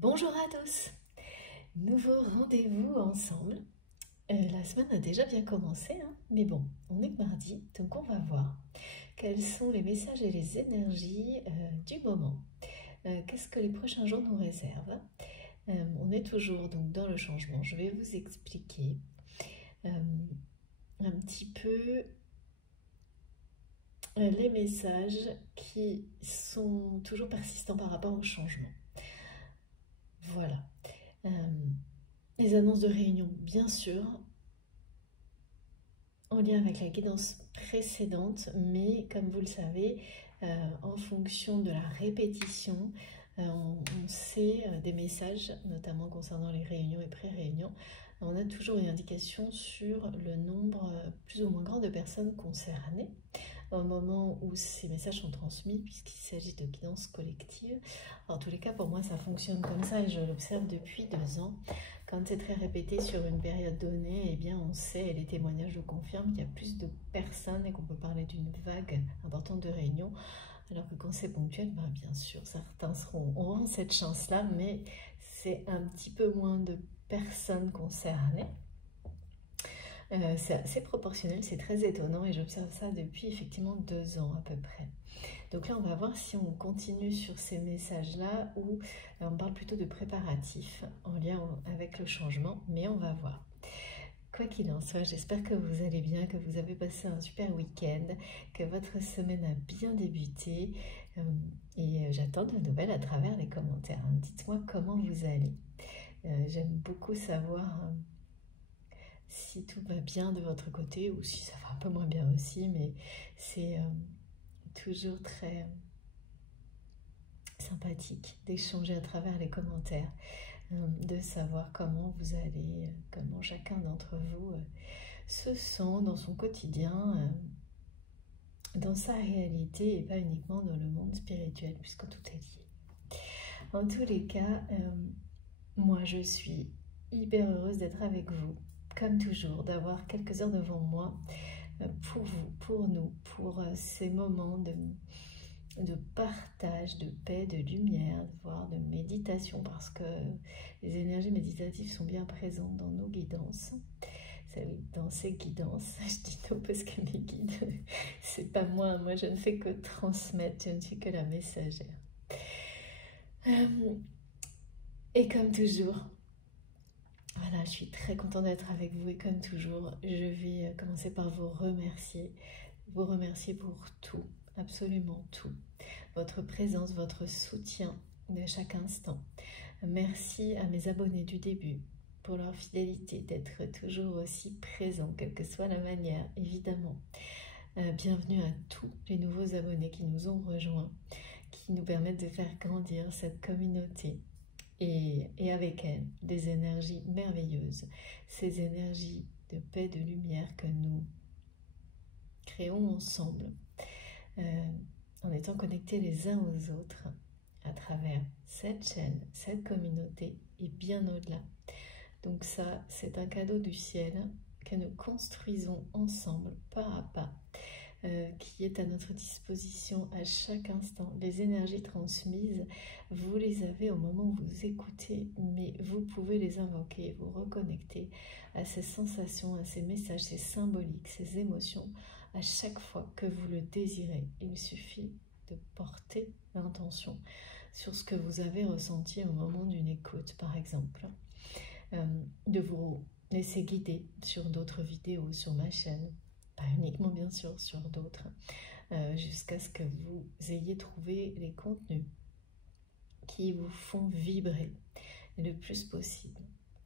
Bonjour à tous, nouveau rendez-vous ensemble. La semaine a déjà bien commencé, hein, mais bon, on est que mardi, donc on va voir quels sont les messages et les énergies du moment. Qu'est-ce que les prochains jours nous réservent? On est toujours donc dans le changement. Je vais vous expliquer un petit peu les messages qui sont toujours persistants par rapport au changement. Voilà. Les annonces de réunion, bien sûr, en lien avec la guidance précédente, mais comme vous le savez, en fonction de la répétition, on sait des messages, notamment concernant les réunions et pré-réunions, on a toujours une indication sur le nombre plus ou moins grand de personnes concernées au moment où ces messages sont transmis, puisqu'il s'agit de guidance collective. En tous les cas, pour moi, ça fonctionne comme ça et je l'observe depuis 2 ans. Quand c'est très répété sur une période donnée, eh bien on sait, et les témoignages le confirment, qu'il y a plus de personnes et qu'on peut parler d'une vague importante de réunions, alors que quand c'est ponctuel, ben bien sûr, certains auront cette chance-là, mais c'est un petit peu moins de personnes concernées. C'est assez proportionnel, c'est très étonnant et j'observe ça depuis effectivement 2 ans à peu près. Donc là, on va voir si on continue sur ces messages-là ou on parle plutôt de préparatifs en lien avec le changement, mais on va voir. Quoi qu'il en soit, j'espère que vous allez bien, que vous avez passé un super week-end, que votre semaine a bien débuté et j'attends de nouvelles à travers les commentaires. Dites-moi comment vous allez. J'aime beaucoup savoir si tout va bien de votre côté ou si ça va un peu moins bien aussi, mais c'est toujours très sympathique d'échanger à travers les commentaires, de savoir comment vous allez, comment chacun d'entre vous se sent dans son quotidien, dans sa réalité et pas uniquement dans le monde spirituel, puisque tout est lié. En tous les cas, moi je suis hyper heureuse d'être avec vous, comme toujours, d'avoir quelques heures devant moi pour vous, pour nous, pour ces moments de partage, de paix, de lumière, voire de méditation, parce que les énergies méditatives sont bien présentes dans nos guidances. Dans ces guidances, je dis non parce que mes guides, c'est pas moi je ne fais que transmettre, je ne suis que la messagère. Et comme toujours, voilà, je suis très contente d'être avec vous et comme toujours, je vais commencer par vous remercier pour tout, absolument tout. Votre présence, votre soutien de chaque instant. Merci à mes abonnés du début pour leur fidélité, d'être toujours aussi présents, quelle que soit la manière, évidemment. Bienvenue à tous les nouveaux abonnés qui nous ont rejoints, qui nous permettent de faire grandir cette communauté. Et avec elle, des énergies merveilleuses, ces énergies de paix, de lumière que nous créons ensemble, en étant connectés les uns aux autres à travers cette chaîne, cette communauté et bien au-delà. Donc ça, c'est un cadeau du ciel que nous construisons ensemble, pas à pas, qui est à notre disposition à chaque instant. Les énergies transmises, vous les avez au moment où vous écoutez, mais vous pouvez les invoquer, vous reconnecter à ces sensations, à ces messages, ces symboliques, ces émotions, à chaque fois que vous le désirez. Il suffit de porter l'intention sur ce que vous avez ressenti au moment d'une écoute, par exemple, de vous laisser guider sur d'autres vidéos sur ma chaîne, pas uniquement bien sûr sur d'autres, jusqu'à ce que vous ayez trouvé les contenus qui vous font vibrer le plus possible.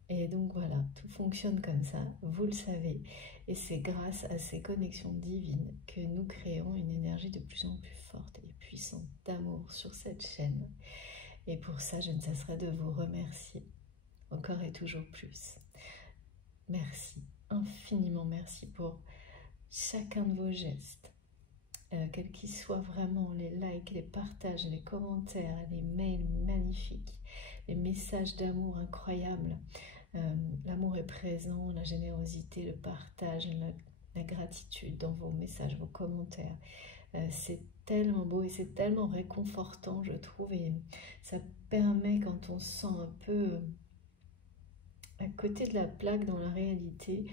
Et donc voilà, tout fonctionne comme ça, vous le savez, et c'est grâce à ces connexions divines que nous créons une énergie de plus en plus forte et puissante d'amour sur cette chaîne. Et pour ça, je ne cesserai de vous remercier, encore et toujours plus. Merci, infiniment merci pour chacun de vos gestes, quels qu'ils soient vraiment, les likes, les partages, les commentaires, les mails magnifiques, les messages d'amour incroyables. L'amour est présent, la générosité, le partage, la gratitude dans vos messages, vos commentaires. C'est tellement beau et c'est tellement réconfortant, je trouve, et ça permet, quand on se sent un peu à côté de la plaque dans la réalité,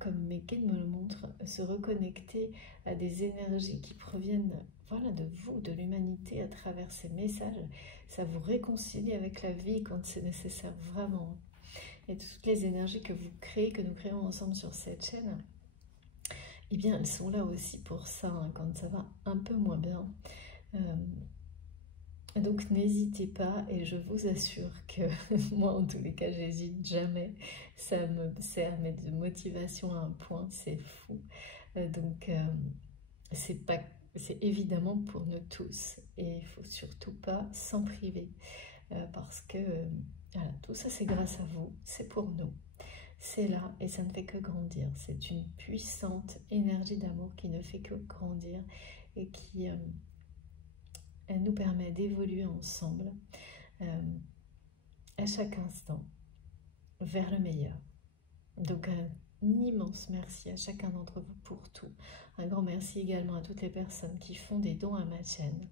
comme mes guides me le montrent, se reconnecter à des énergies qui proviennent, voilà, de vous, de l'humanité, à travers ces messages. Ça vous réconcilie avec la vie quand c'est nécessaire, vraiment. Et toutes les énergies que vous créez, que nous créons ensemble sur cette chaîne, eh bien, elles sont là aussi pour ça, hein, quand ça va un peu moins bien. Donc n'hésitez pas, et je vous assure que moi en tous les cas j'hésite jamais, ça me sert mais de motivation à un point, c'est fou. Donc c'est évidemment pour nous tous, et il faut surtout pas s'en priver, parce que voilà, tout ça c'est grâce à vous, c'est pour nous, c'est là et ça ne fait que grandir. C'est une puissante énergie d'amour qui ne fait que grandir et qui elle nous permet d'évoluer ensemble à chaque instant vers le meilleur. Donc un immense merci à chacun d'entre vous pour tout. Un grand merci également à toutes les personnes qui font des dons à ma chaîne.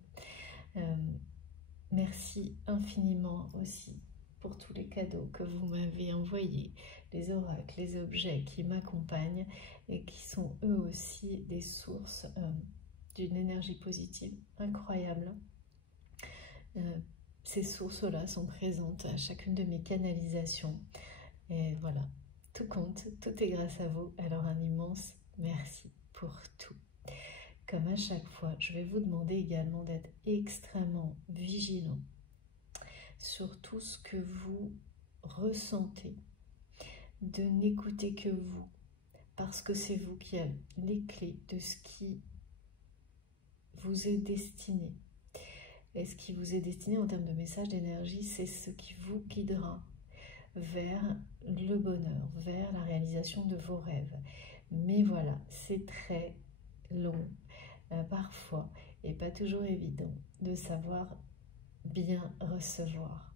Merci infiniment aussi pour tous les cadeaux que vous m'avez envoyés, les oracles, les objets qui m'accompagnent et qui sont eux aussi des sources d'une énergie positive incroyable. Ces sources-là sont présentes à chacune de mes canalisations. Et voilà, tout compte, tout est grâce à vous. Alors un immense merci pour tout. Comme à chaque fois, je vais vous demander également d'être extrêmement vigilant sur tout ce que vous ressentez, de n'écouter que vous, parce que c'est vous qui avez les clés de ce qui vous est destiné. Et ce qui vous est destiné en termes de message d'énergie, c'est ce qui vous guidera vers le bonheur, vers la réalisation de vos rêves. Mais voilà, c'est très long, parfois, et pas toujours évident de savoir bien recevoir.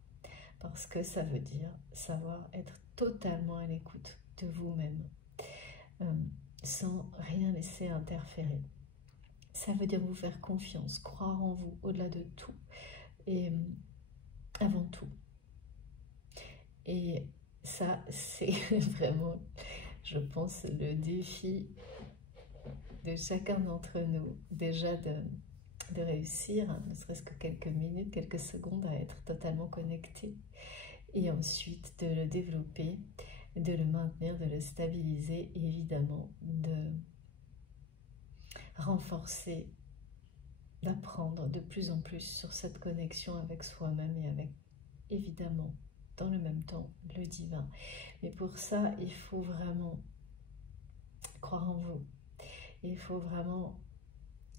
Parce que ça veut dire savoir être totalement à l'écoute de vous-même, sans rien laisser interférer. Ça veut dire vous faire confiance, croire en vous au-delà de tout et avant tout. Et ça, c'est vraiment, je pense, le défi de chacun d'entre nous, déjà de réussir, hein, ne serait-ce que quelques minutes, quelques secondes, à être totalement connecté. Et ensuite de le développer, de le maintenir, de le stabiliser, et évidemment de renforcer, d'apprendre de plus en plus sur cette connexion avec soi-même et avec, évidemment, dans le même temps, le divin. Mais pour ça, il faut vraiment croire en vous. Il faut vraiment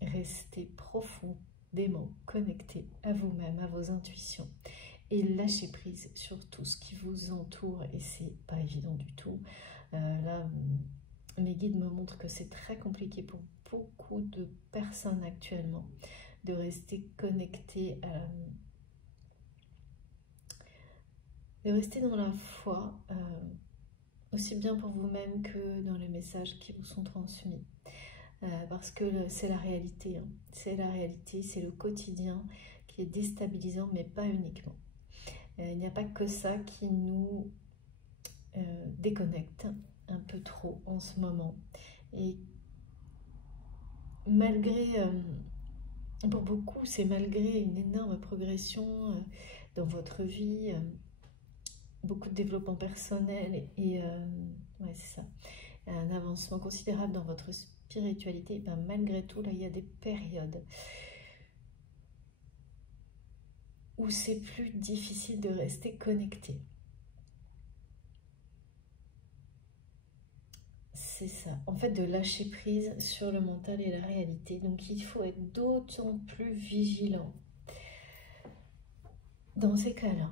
rester profondément connecté à vous-même, à vos intuitions, et lâcher prise sur tout ce qui vous entoure. Et c'est pas évident du tout. Là, mes guides me montrent que c'est très compliqué pour beaucoup de personnes actuellement de rester connecté de rester dans la foi, aussi bien pour vous-même que dans les messages qui vous sont transmis. Parce que c'est la réalité, hein. C'est la réalité, c'est le quotidien qui est déstabilisant, mais pas uniquement. Il n'y a pas que ça qui nous déconnecte un peu trop en ce moment. Et malgré, pour beaucoup, c'est malgré une énorme progression dans votre vie, beaucoup de développement personnel et ouais, c'est ça, un avancement considérable dans votre spiritualité. Ben, malgré tout, là, il y a des périodes où c'est plus difficile de rester connecté. C'est ça, en fait, de lâcher prise sur le mental et la réalité. Donc il faut être d'autant plus vigilant dans ces cas-là.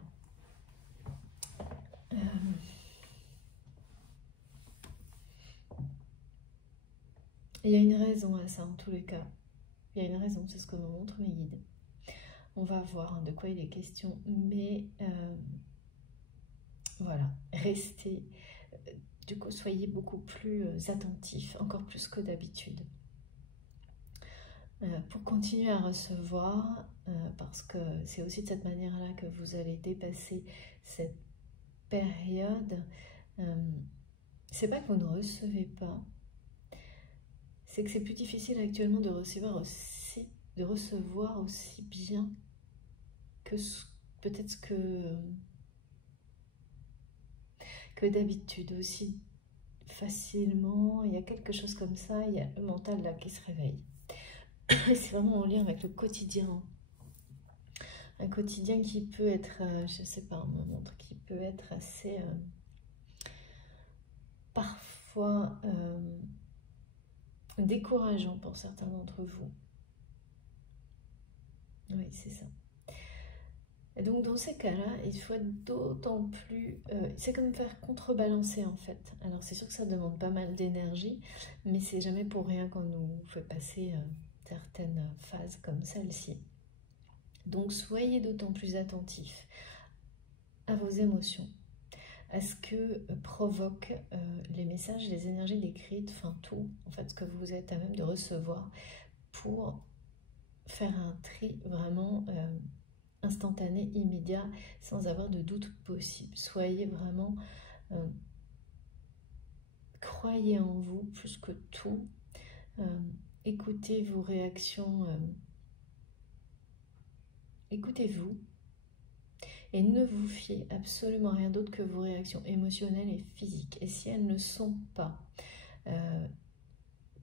Il y a une raison à ça, en tous les cas. Il y a une raison, c'est ce que me montrent mes guides. On va voir de quoi il est question, mais voilà, restez, du coup, soyez beaucoup plus attentifs, encore plus que d'habitude. pour continuer à recevoir, parce que c'est aussi de cette manière-là que vous allez dépasser cette période. C'est pas que vous ne recevez pas, c'est que c'est plus difficile actuellement de recevoir aussi bien que peut-être que d'habitude, aussi facilement. Il y a quelque chose comme ça, il y a le mental là qui se réveille. C'est vraiment en lien avec le quotidien. Un quotidien qui peut être, je sais pas, on me montre, qui peut être assez parfois décourageant pour certains d'entre vous. Oui, c'est ça. Et donc dans ces cas-là, il faut être d'autant plus... c'est comme faire contrebalancer en fait. Alors c'est sûr que ça demande pas mal d'énergie, mais c'est jamais pour rien qu'on nous fait passer certaines phases comme celle-ci. Donc soyez d'autant plus attentifs à vos émotions, à ce que provoquent les messages, les énergies décrites, enfin tout, en fait, ce que vous êtes à même de recevoir pour faire un tri vraiment instantané, immédiat, sans avoir de doute possible. Soyez vraiment... croyez en vous plus que tout. Écoutez vos réactions. Écoutez-vous. Et ne vous fiez absolument à rien d'autre que vos réactions émotionnelles et physiques. Et si elles ne sont pas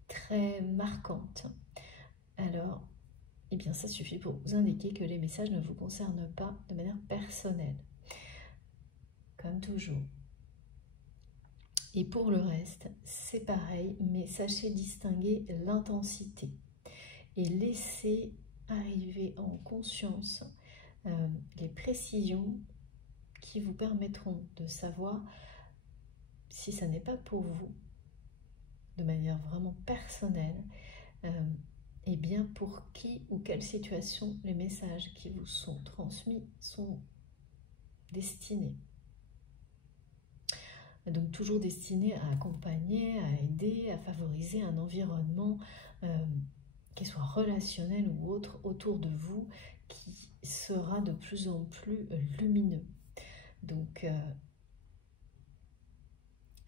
très marquantes, alors eh bien, ça suffit pour vous indiquer que les messages ne vous concernent pas de manière personnelle. Comme toujours. Et pour le reste, c'est pareil, mais sachez distinguer l'intensité et laissez arriver en conscience les précisions qui vous permettront de savoir si ça n'est pas pour vous, de manière vraiment personnelle, et bien pour qui ou quelle situation les messages qui vous sont transmis sont destinés. Donc toujours destinés à accompagner, à aider, à favoriser un environnement qui soit relationnel ou autre autour de vous, qui sera de plus en plus lumineux. Donc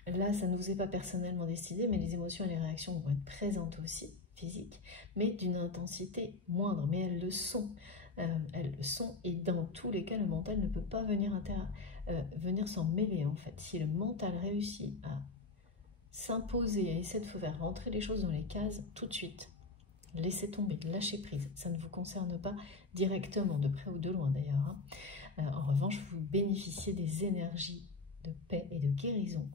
là, ça ne vous est pas personnellement destiné, mais les émotions et les réactions vont être présentes aussi, physiques, mais d'une intensité moindre. Mais elles le sont. Elles le sont, et dans tous les cas, le mental ne peut pas venir s'en mêler, en fait. Si le mental réussit à s'imposer, à essayer de faire rentrer les choses dans les cases, tout de suite, laissez tomber, lâchez prise. Ça ne vous concerne pas directement, de près ou de loin d'ailleurs. En revanche, vous bénéficiez des énergies de paix et de guérison.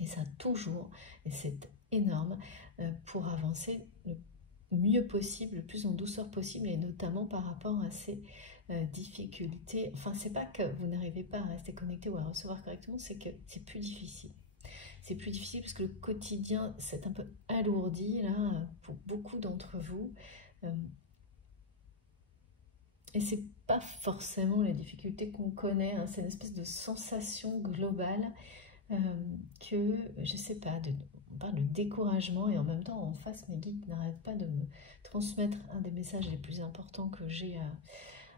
Et ça toujours, et c'est énorme, pour avancer le mieux possible, le plus en douceur possible, et notamment par rapport à ces difficultés. Enfin, c'est pas que vous n'arrivez pas à rester connecté ou à recevoir correctement, c'est que c'est plus difficile. C'est plus difficile parce que le quotidien s'est un peu alourdi là pour beaucoup d'entre vous. Et c'est pas forcément les difficultés qu'on connaît, hein, c'est une espèce de sensation globale que, je sais pas, on parle de découragement, et en même temps en face mes guides n'arrêtent pas de me transmettre un des messages les plus importants que j'ai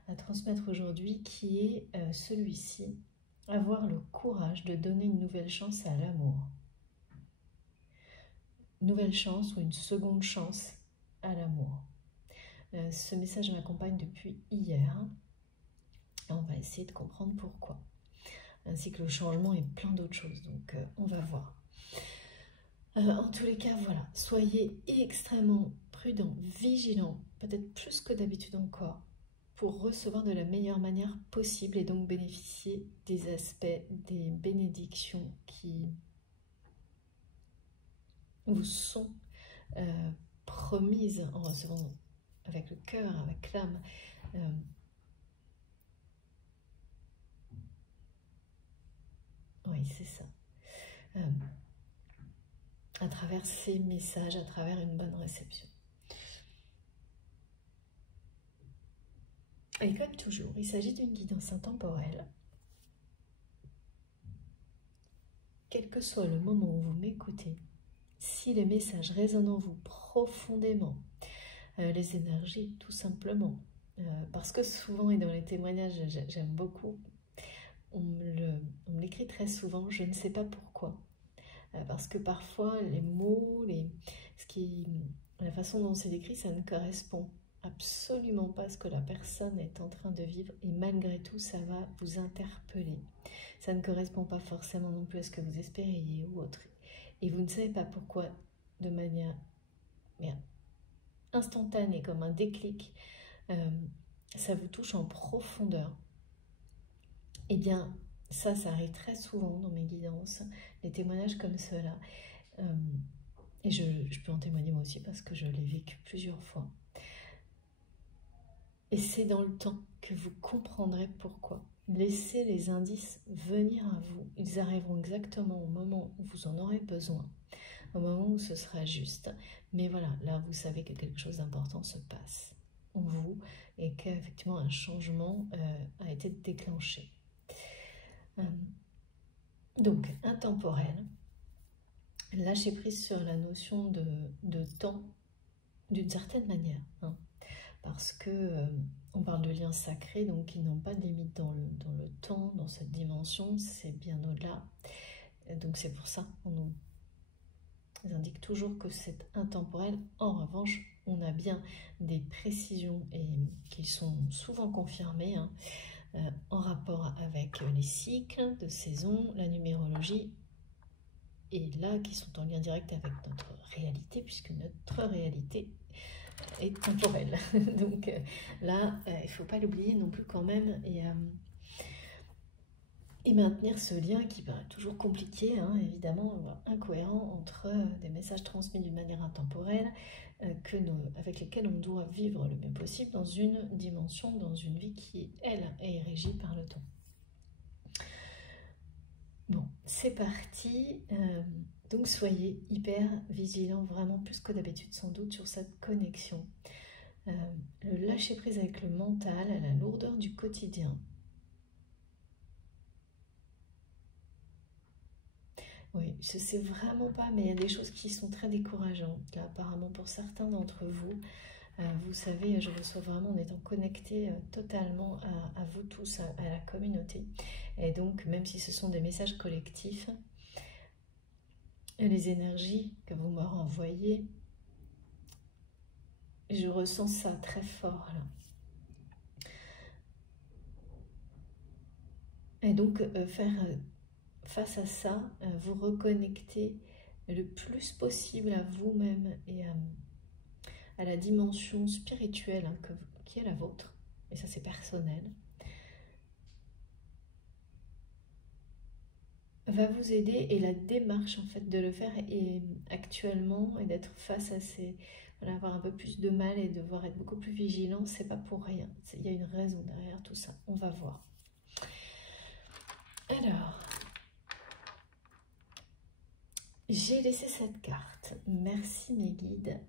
à transmettre aujourd'hui, qui est celui-ci: avoir le courage de donner une nouvelle chance à l'amour. Nouvelle chance ou une seconde chance à l'amour. Ce message m'accompagne depuis hier. Et on va essayer de comprendre pourquoi. Ainsi que le changement et plein d'autres choses. Donc on va voir. En tous les cas, voilà. Soyez extrêmement prudents, vigilants, peut-être plus que d'habitude encore, pour recevoir de la meilleure manière possible et donc bénéficier des aspects, des bénédictions qui vous sont promises en recevant avec le cœur, avec l'âme. Oui, c'est ça. À travers ces messages, à travers une bonne réception. Et comme toujours, il s'agit d'une guidance intemporelle. Quel que soit le moment où vous m'écoutez, si les messages résonnent en vous profondément, les énergies, tout simplement. Parce que souvent, et dans les témoignages, j'aime beaucoup, on me l'écrit très souvent, je ne sais pas pourquoi. Parce que parfois, les mots, la façon dont c'est écrit, ça ne correspond absolument pas à ce que la personne est en train de vivre, et malgré tout, ça va vous interpeller. Ça ne correspond pas forcément non plus à ce que vous espériez ou autre. Et vous ne savez pas pourquoi, de manière instantanée, comme un déclic, ça vous touche en profondeur. Eh bien, ça arrive très souvent dans mes guidances, des témoignages comme ceux-là. Et je peux en témoigner moi aussi parce que je l'ai vécu plusieurs fois. Et c'est dans le temps que vous comprendrez pourquoi. Laissez les indices venir à vous. Ils arriveront exactement au moment où vous en aurez besoin, au moment où ce sera juste. Mais voilà, là, vous savez que quelque chose d'important se passe en vous et qu'effectivement un changement a été déclenché. Donc, intemporel. Lâcher prise sur la notion de temps d'une certaine manière. Parce que on parle de liens sacrés, donc qui n'ont pas de limite dans le temps, dans cette dimension, c'est bien au-delà. Donc c'est pour ça qu'on nous indique toujours que c'est intemporel. En revanche, on a bien des précisions et qui sont souvent confirmées en rapport avec les cycles de saison, la numérologie, et là qui sont en lien direct avec notre réalité, puisque notre réalité est temporelle. Donc là, il ne faut pas l'oublier non plus quand même, et maintenir ce lien qui paraît toujours compliqué, évidemment, incohérent entre des messages transmis d'une manière intemporelle avec lesquels on doit vivre le mieux possible dans une dimension, dans une vie qui, elle, est régie par le temps. Bon, c'est parti. Donc soyez hyper vigilants, vraiment plus que d'habitude sans doute, sur cette connexion. Le lâcher prise avec le mental, la lourdeur du quotidien. Oui, je sais vraiment pas, mais il y a des choses qui sont très décourageantes. Là, apparemment, pour certains d'entre vous, vous savez, je reçois vraiment en étant connectée totalement à vous tous, à la communauté. Et donc, même si ce sont des messages collectifs, les énergies que vous me renvoyez, je ressens ça très fort là. Et donc, faire face à ça, vous reconnecter le plus possible à vous-même et à la dimension spirituelle qui est la vôtre, et ça c'est personnel, va vous aider, et la démarche en fait de le faire et actuellement, et d'être face à ces... Voilà, avoir un peu plus de mal et devoir être beaucoup plus vigilant, c'est pas pour rien. Il y a une raison derrière tout ça, on va voir. Alors, j'ai laissé cette carte. Merci mes guides.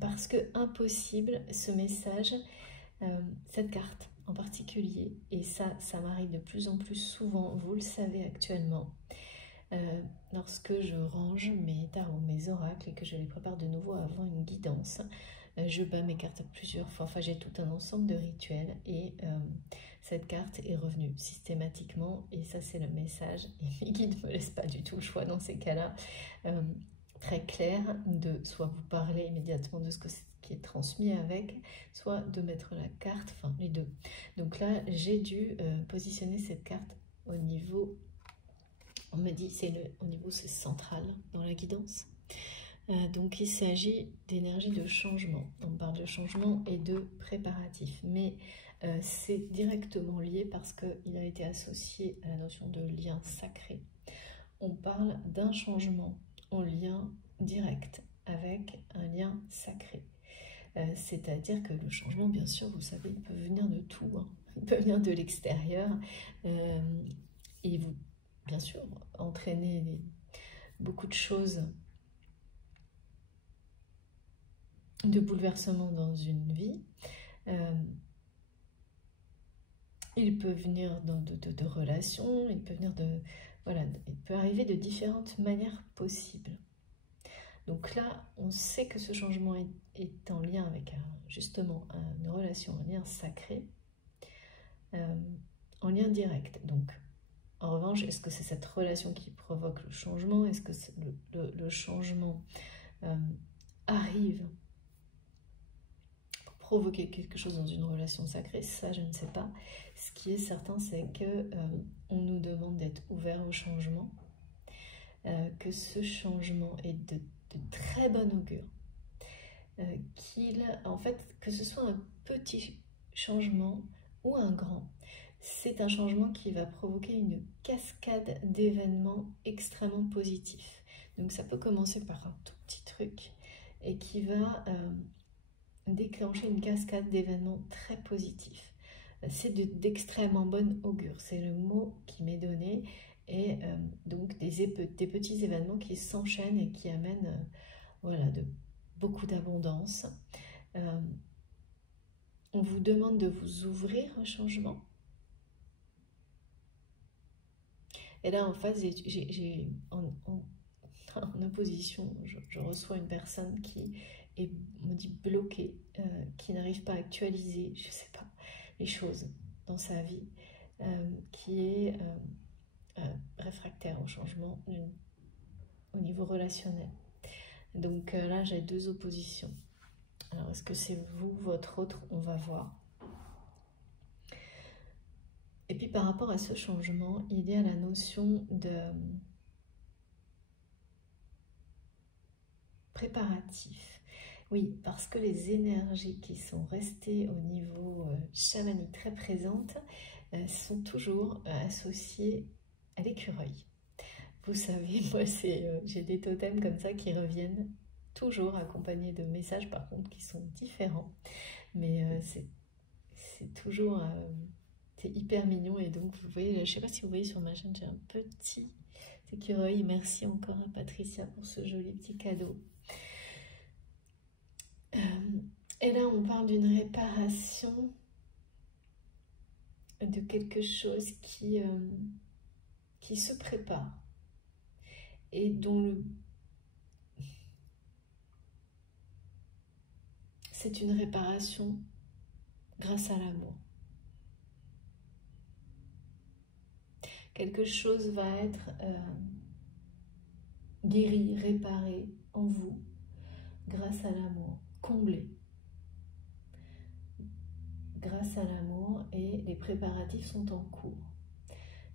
Parce que impossible, ce message, cette carte en particulier, et ça m'arrive de plus en plus souvent, vous le savez actuellement, lorsque je range mes tarots, mes oracles, et que je les prépare de nouveau avant une guidance, je bats mes cartes plusieurs fois. Enfin, j'ai tout un ensemble de rituels, et cette carte est revenue systématiquement, et ça c'est le message, et mes guides ne me laissent pas du tout le choix dans ces cas-là, très clair, de soit vous parler immédiatement de ce qui est transmis avec, soit de mettre la carte, enfin les deux. Donc là, j'ai dû positionner cette carte au niveau, on me dit, au niveau c'est central dans la guidance. Donc il s'agit d'énergie de changement. On parle de changement et de préparatif, mais c'est directement lié parce qu'il a été associé à la notion de lien sacré. On parle d'un changement en lien direct avec un lien sacré. C'est-à-dire que le changement, bien sûr, vous savez, il peut venir de tout, il peut venir de l'extérieur, et vous, bien sûr, entraîner beaucoup de choses de bouleversement dans une vie. Il peut venir de relations, il peut venir de... Voilà, il peut arriver de différentes manières possibles. Donc là, on sait que ce changement est en lien avec justement une relation, un lien sacré, en lien direct. Donc, en revanche, est-ce que c'est cette relation qui provoque le changement? Est-ce que le changement arrive pour provoquer quelque chose dans une relation sacrée? Ça, je ne sais pas. Ce qui est certain, c'est que on nous demande d'être ouvert au changement, que ce changement est de très bon augure, en fait, que ce soit un petit changement ou un grand, c'est un changement qui va provoquer une cascade d'événements extrêmement positifs. Donc ça peut commencer par un tout petit truc et qui va déclencher une cascade d'événements très positifs. C'est d'extrêmement bonne augure, c'est le mot qui m'est donné, et donc des petits événements qui s'enchaînent et qui amènent voilà, beaucoup d'abondance. On vous demande de vous ouvrir au changement. Et là, en face, en opposition, je reçois une personne qui me dit bloquée, qui n'arrive pas à actualiser, je ne sais pas, les choses dans sa vie, qui est réfractaire au changement au niveau relationnel. Donc là, j'ai deux oppositions. Alors, est-ce que c'est vous, votre autre? On va voir. Et puis, par rapport à ce changement, il y a la notion de préparatif. Oui, parce que les énergies qui sont restées au niveau chamanique très présentes sont toujours associées à l'écureuil. Vous savez, moi, j'ai des totems comme ça qui reviennent toujours accompagnés de messages, par contre, qui sont différents. Mais c'est toujours... c'est hyper mignon. Et donc, vous voyez, je ne sais pas si vous voyez sur ma chaîne, j'ai un petit écureuil. Merci encore à Patricia pour ce joli petit cadeau. Et là, on parle d'une réparation de quelque chose qui se prépare et dont c'est une réparation grâce à l'amour. Quelque chose va être guéri, réparé en vous grâce à l'amour, comblé grâce à l'amour, et les préparatifs sont en cours.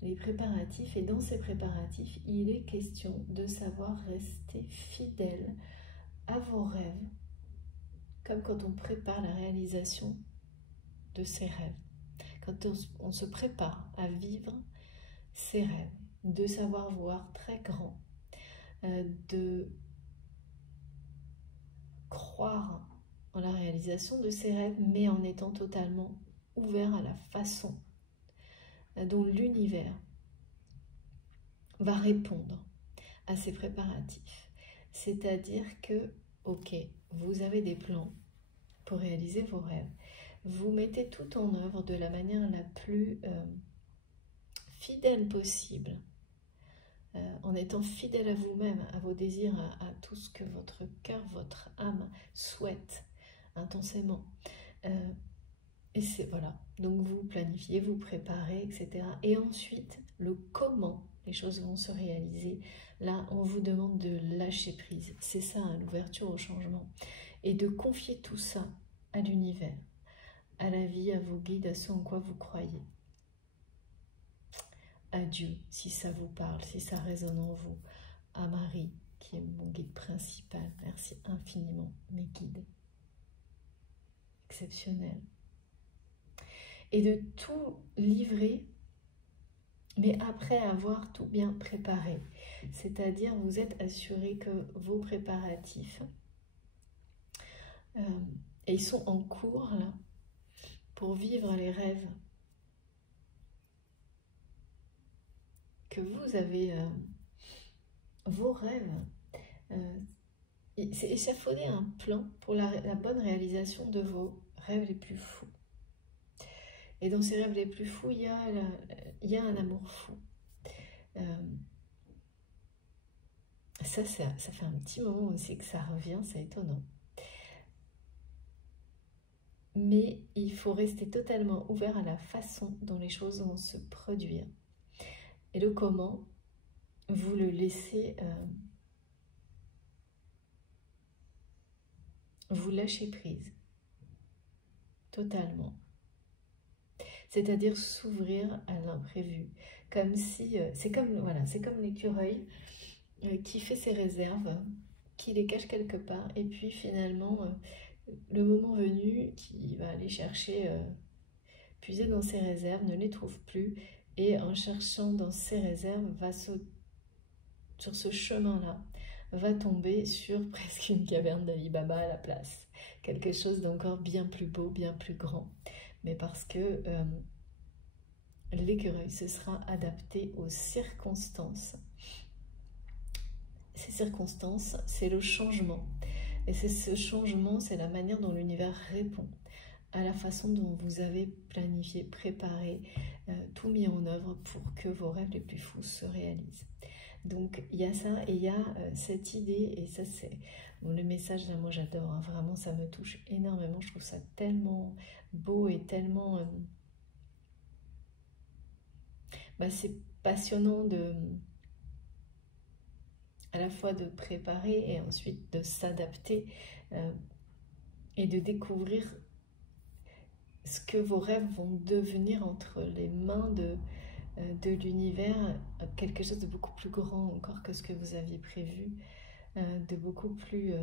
Les préparatifs, et dans ces préparatifs, il est question de savoir rester fidèle à vos rêves, comme quand on prépare la réalisation de ses rêves. Quand on se prépare à vivre ses rêves, de savoir voir très grand, de croire en la réalisation de ses rêves, mais en étant totalement ouvert à la façon dont l'univers va répondre à ces préparatifs. C'est-à-dire que, ok, vous avez des plans pour réaliser vos rêves, vous mettez tout en œuvre de la manière la plus fidèle possible, en étant fidèle à vous-même, à vos désirs, à tout ce que votre cœur, votre âme souhaite intensément. Et c'est voilà, donc vous planifiez, vous préparez, etc. Et ensuite, le comment les choses vont se réaliser, là, on vous demande de lâcher prise. C'est ça, hein, l'ouverture au changement. Et de confier tout ça à l'univers, à la vie, à vos guides, à ce en quoi vous croyez. À Dieu, si ça vous parle, si ça résonne en vous. À Marie, qui est mon guide principal. Merci infiniment, mes guides. Exceptionnel. Et de tout livrer, mais après avoir tout bien préparé. C'est-à-dire, vous êtes assuré que vos préparatifs, et ils sont en cours, là, pour vivre les rêves que vous avez, vos rêves. C'est échafauder un plan pour la bonne réalisation de vos rêves les plus fous. Et dans ces rêves les plus fous, il y a un amour fou. ça fait un petit moment aussi que ça revient, c'est étonnant. Mais il faut rester totalement ouvert à la façon dont les choses vont se produire. Et le comment, vous le laissez, vous lâchez prise, totalement. C'est-à-dire s'ouvrir à l'imprévu, comme si, c'est comme, voilà, c'est comme l'écureuil qui fait ses réserves, qui les cache quelque part, et puis finalement, le moment venu, qui va aller chercher, puiser dans ses réserves, ne les trouve plus, et en cherchant dans ses réserves, sur ce chemin-là, va tomber sur presque une caverne d'Ali Baba à la place. Quelque chose d'encore bien plus beau, bien plus grand. Mais parce que l'écureuil se sera adapté aux circonstances. Ces circonstances, c'est le changement. Et c'est ce changement, c'est la manière dont l'univers répond à la façon dont vous avez planifié, préparé, tout mis en œuvre pour que vos rêves les plus fous se réalisent. Donc il y a ça et il y a cette idée, et ça c'est bon, le message là, moi j'adore, hein, vraiment ça me touche énormément, je trouve ça tellement beau et tellement c'est passionnant à la fois de préparer et ensuite de s'adapter et de découvrir ce que vos rêves vont devenir entre les mains de l'univers, quelque chose de beaucoup plus grand encore que ce que vous aviez prévu, de beaucoup plus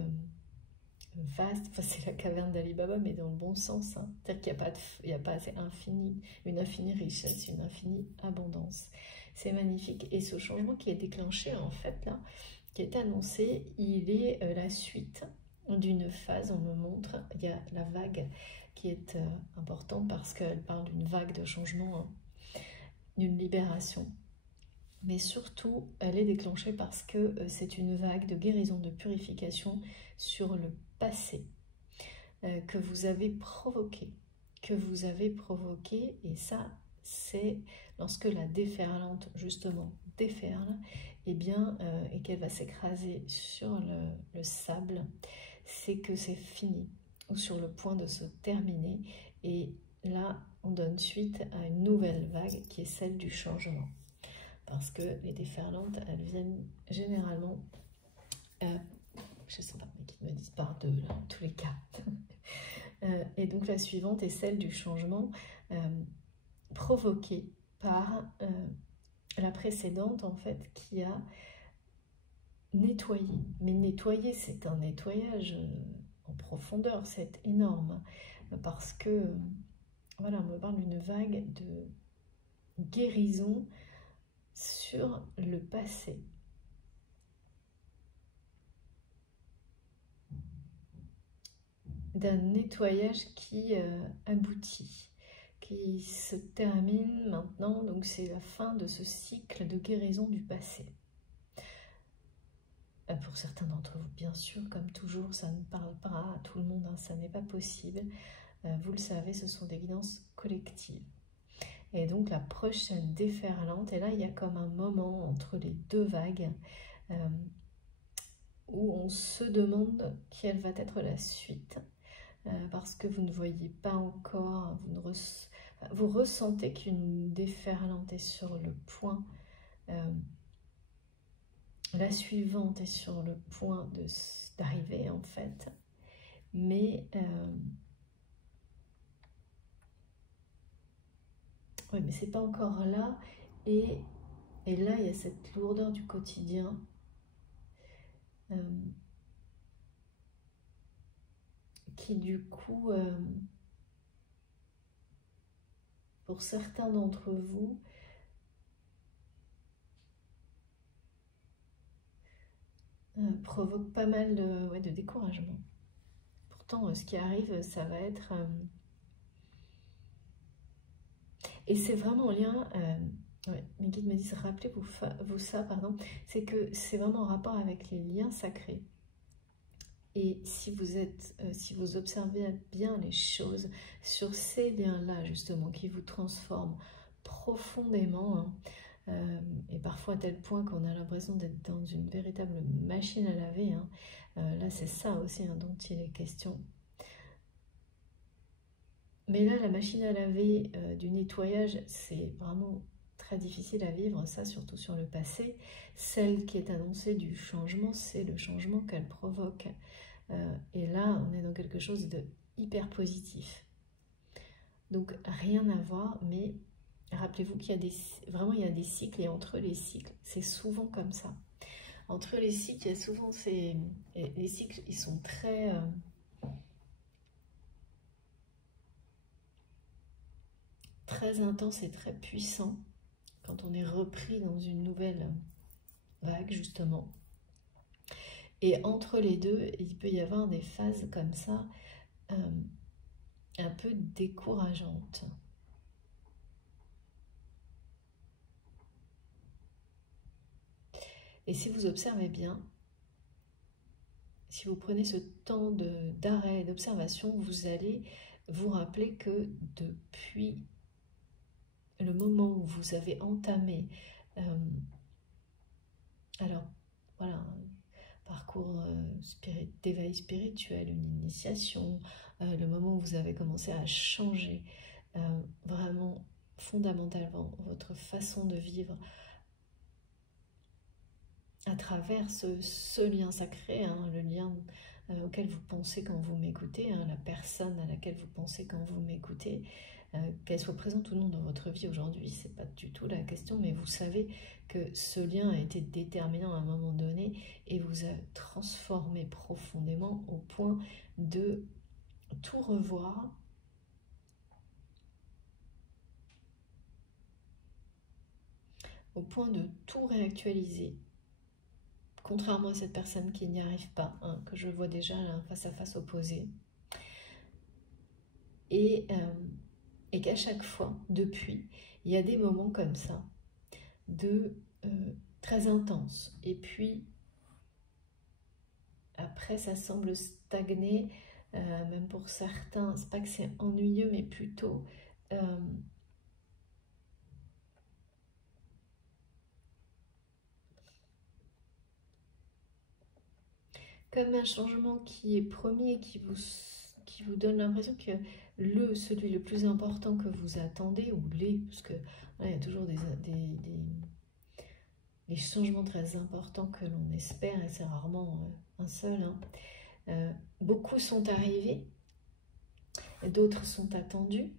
vaste. Enfin, c'est la caverne d'Ali Baba, mais dans le bon sens, hein. C'est-à-dire qu'il n'y a pas assez une infinie richesse, une infinie abondance. C'est magnifique. Et ce changement qui est déclenché, en fait, là, qui est annoncé, il est la suite d'une phase. On me montre, il y a la vague qui est importante parce qu'elle parle d'une vague de changement, hein, d'une libération. Mais surtout, elle est déclenchée parce que c'est une vague de guérison, de purification sur le passé que vous avez provoqué. Et ça, c'est lorsque la déferlante, justement, déferle, et qu'elle va s'écraser sur le sable, c'est que c'est fini, ou sur le point de se terminer, et là, on donne suite à une nouvelle vague qui est celle du changement. Parce que les déferlantes, elles viennent généralement, je sais pas, mais qui me disent par deux, là, en tous les cas. Et donc la suivante est celle du changement provoqué par la précédente, en fait, qui a nettoyé. Mais nettoyer, c'est un nettoyage en profondeur, c'est énorme. Parce que, voilà, on me parle d'une vague de guérison sur le passé. D'un nettoyage qui aboutit, qui se termine maintenant, donc c'est la fin de ce cycle de guérison du passé. Pour certains d'entre vous, bien sûr, comme toujours, ça ne parle pas à tout le monde, hein, ça n'est pas possible. Vous le savez, ce sont des guidances collectives. Et donc la prochaine déferlante, et là il y a comme un moment entre les deux vagues où on se demande quelle va être la suite. Parce que vous ne voyez pas encore, vous ressentez qu'une déferlante est sur le point, la suivante est sur le point d'arriver en fait, mais oui, mais c'est pas encore là, et là il y a cette lourdeur du quotidien. Qui du coup, pour certains d'entre vous, provoque pas mal de découragement. Pourtant, ce qui arrive, ça va être... et c'est vraiment en lien... mes guides me disent, rappelez-vous ça, pardon, c'est que c'est vraiment en rapport avec les liens sacrés. Et si vous observez bien les choses sur ces liens-là, justement, qui vous transforment profondément, hein, et parfois parfois à tel point qu'on a l'impression d'être dans une véritable machine à laver. Hein. Là, c'est ça aussi hein, dont il est question. Mais là, la machine à laver du nettoyage, c'est vraiment très difficile à vivre, ça surtout sur le passé. Celle qui est annoncée du changement, c'est le changement qu'elle provoque. Et là, on est dans quelque chose de hyper positif. Donc, rien à voir, mais rappelez-vous qu'il y a vraiment il y a des cycles, et entre les cycles, c'est souvent comme ça. Entre les cycles, il y a souvent les cycles, ils sont très intenses et très puissants quand on est repris dans une nouvelle vague, justement. Et entre les deux, il peut y avoir des phases comme ça, un peu décourageantes. Et si vous observez bien, si vous prenez ce temps d'arrêt et d'observation, vous allez vous rappeler que depuis le moment où vous avez entamé, alors voilà, parcours d'éveil spirituel, une initiation, le moment où vous avez commencé à changer vraiment fondamentalement votre façon de vivre à travers ce lien sacré, hein, le lien auquel vous pensez quand vous m'écoutez, hein, la personne à laquelle vous pensez quand vous m'écoutez, qu'elle soit présente ou non dans votre vie aujourd'hui, c'est pas du tout la question, mais vous savez que ce lien a été déterminant à un moment donné et vous a transformé profondément au point de tout revoir, au point de tout réactualiser. Contrairement à cette personne qui n'y arrive pas, hein, que je vois déjà là, face à face opposé. Et qu'à chaque fois, depuis, il y a des moments comme ça, très intenses. Et puis, après, ça semble stagner, même pour certains. C'est pas que c'est ennuyeux, mais plutôt... comme un changement qui est promis et qui vous donne l'impression que celui le plus important que vous attendez, ou parce que voilà, il y a toujours des changements très importants que l'on espère, et c'est rarement un seul. Hein. Beaucoup sont arrivés, d'autres sont attendus,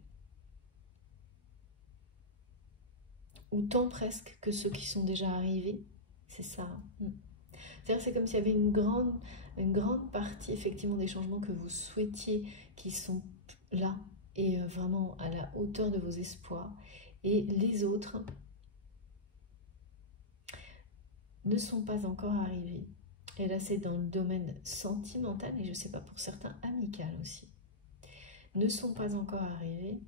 autant presque que ceux qui sont déjà arrivés, c'est ça. C'est-à-dire c'est comme s'il y avait une grande partie effectivement des changements que vous souhaitiez qui sont là et vraiment à la hauteur de vos espoirs, et les autres ne sont pas encore arrivés. Et là c'est dans le domaine sentimental, et je ne sais pas, pour certains amical aussi, ne sont pas encore arrivés,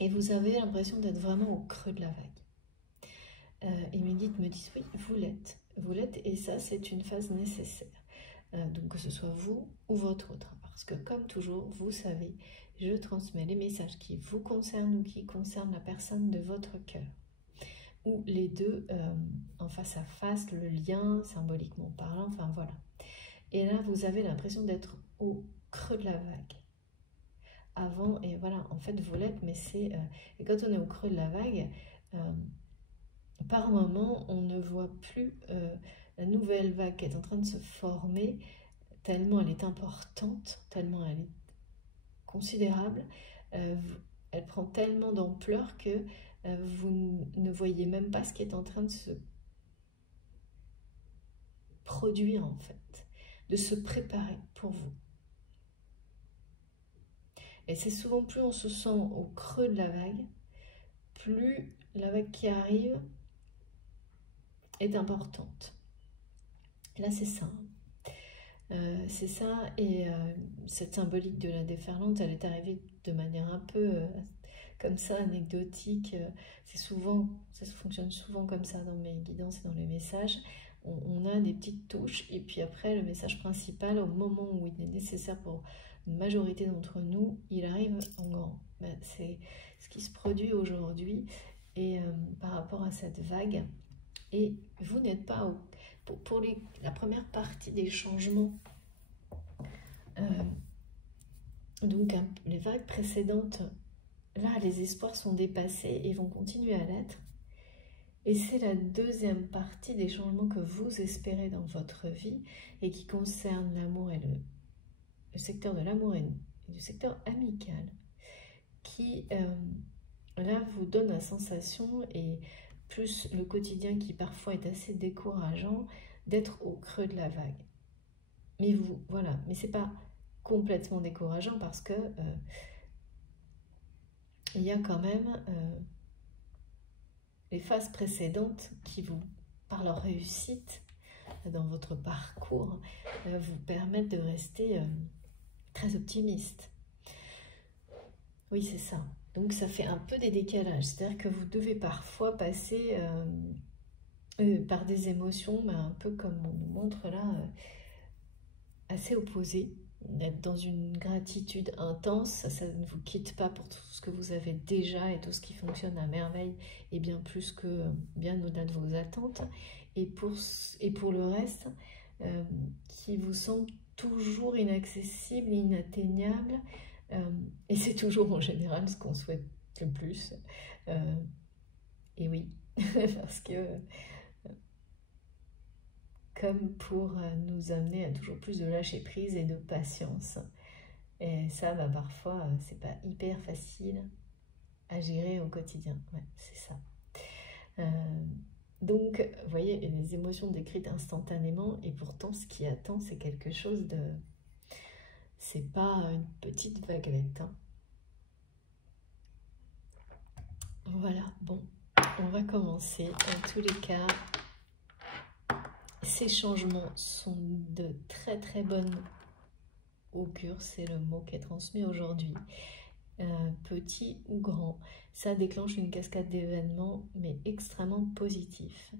et vous avez l'impression d'être vraiment au creux de la vague. Et mes guides me disent oui, vous l'êtes, et ça c'est une phase nécessaire. Donc que ce soit vous ou votre autre, parce que comme toujours, vous savez, je transmets les messages qui vous concernent ou qui concernent la personne de votre cœur, ou les deux en face à face, le lien symboliquement parlant, enfin voilà. Et là, vous avez l'impression d'être au creux de la vague. Avant, et voilà, en fait, vous l'êtes, mais c'est... et quand on est au creux de la vague, par moment, on ne voit plus la nouvelle vague qui est en train de se former, tellement elle est importante, tellement elle est considérable, elle prend tellement d'ampleur que vous ne voyez même pas ce qui est en train de se produire en fait, de se préparer pour vous. Et c'est souvent plus on se sent au creux de la vague, plus la vague qui arrive est importante. Et là c'est ça. C'est ça, et cette symbolique de la déferlante, elle est arrivée de manière un peu comme ça, anecdotique. Ça fonctionne souvent comme ça dans mes guidances et dans les messages. On a des petites touches, et puis après, le message principal, au moment où il est nécessaire pour une majorité d'entre nous, il arrive en grand. C'est ce qui se produit aujourd'hui, et par rapport à cette vague, Et vous n'êtes pas pour la première partie des changements. Donc les vagues précédentes, là les espoirs sont dépassés et vont continuer à l'être. Et c'est la deuxième partie des changements que vous espérez dans votre vie et qui concerne l'amour et le secteur de l'amour et du secteur amical, qui là vous donne la sensation, et plus le quotidien qui parfois est assez décourageant, d'être au creux de la vague. Mais voilà, mais c'est pas complètement décourageant parce que il y a quand même les phases précédentes qui vous, par leur réussite dans votre parcours, vous permettent de rester très optimiste. Oui, c'est ça. Donc ça fait un peu des décalages, c'est-à-dire que vous devez parfois passer par des émotions, un peu comme on nous montre là, assez opposées. D'être dans une gratitude intense, ça ne vous quitte pas pour tout ce que vous avez déjà et tout ce qui fonctionne à merveille, et bien plus que, bien au-delà de vos attentes. Et pour le reste, qui vous semble toujours inaccessible, inatteignable, et c'est toujours en général ce qu'on souhaite le plus. Et oui, parce que comme pour nous amener à toujours plus de lâcher prise et de patience. Et ça, parfois, c'est pas hyper facile à gérer au quotidien. Ouais, c'est ça. Donc, vous voyez, les émotions décrites instantanément, et pourtant, ce qui attend, c'est quelque chose de... C'est pas une petite vaguelette. Hein. Voilà, bon, on va commencer. En tous les cas, ces changements sont de très très bonne augure, c'est le mot qui est transmis aujourd'hui. Petit ou grand, ça déclenche une cascade d'événements, mais extrêmement positifs.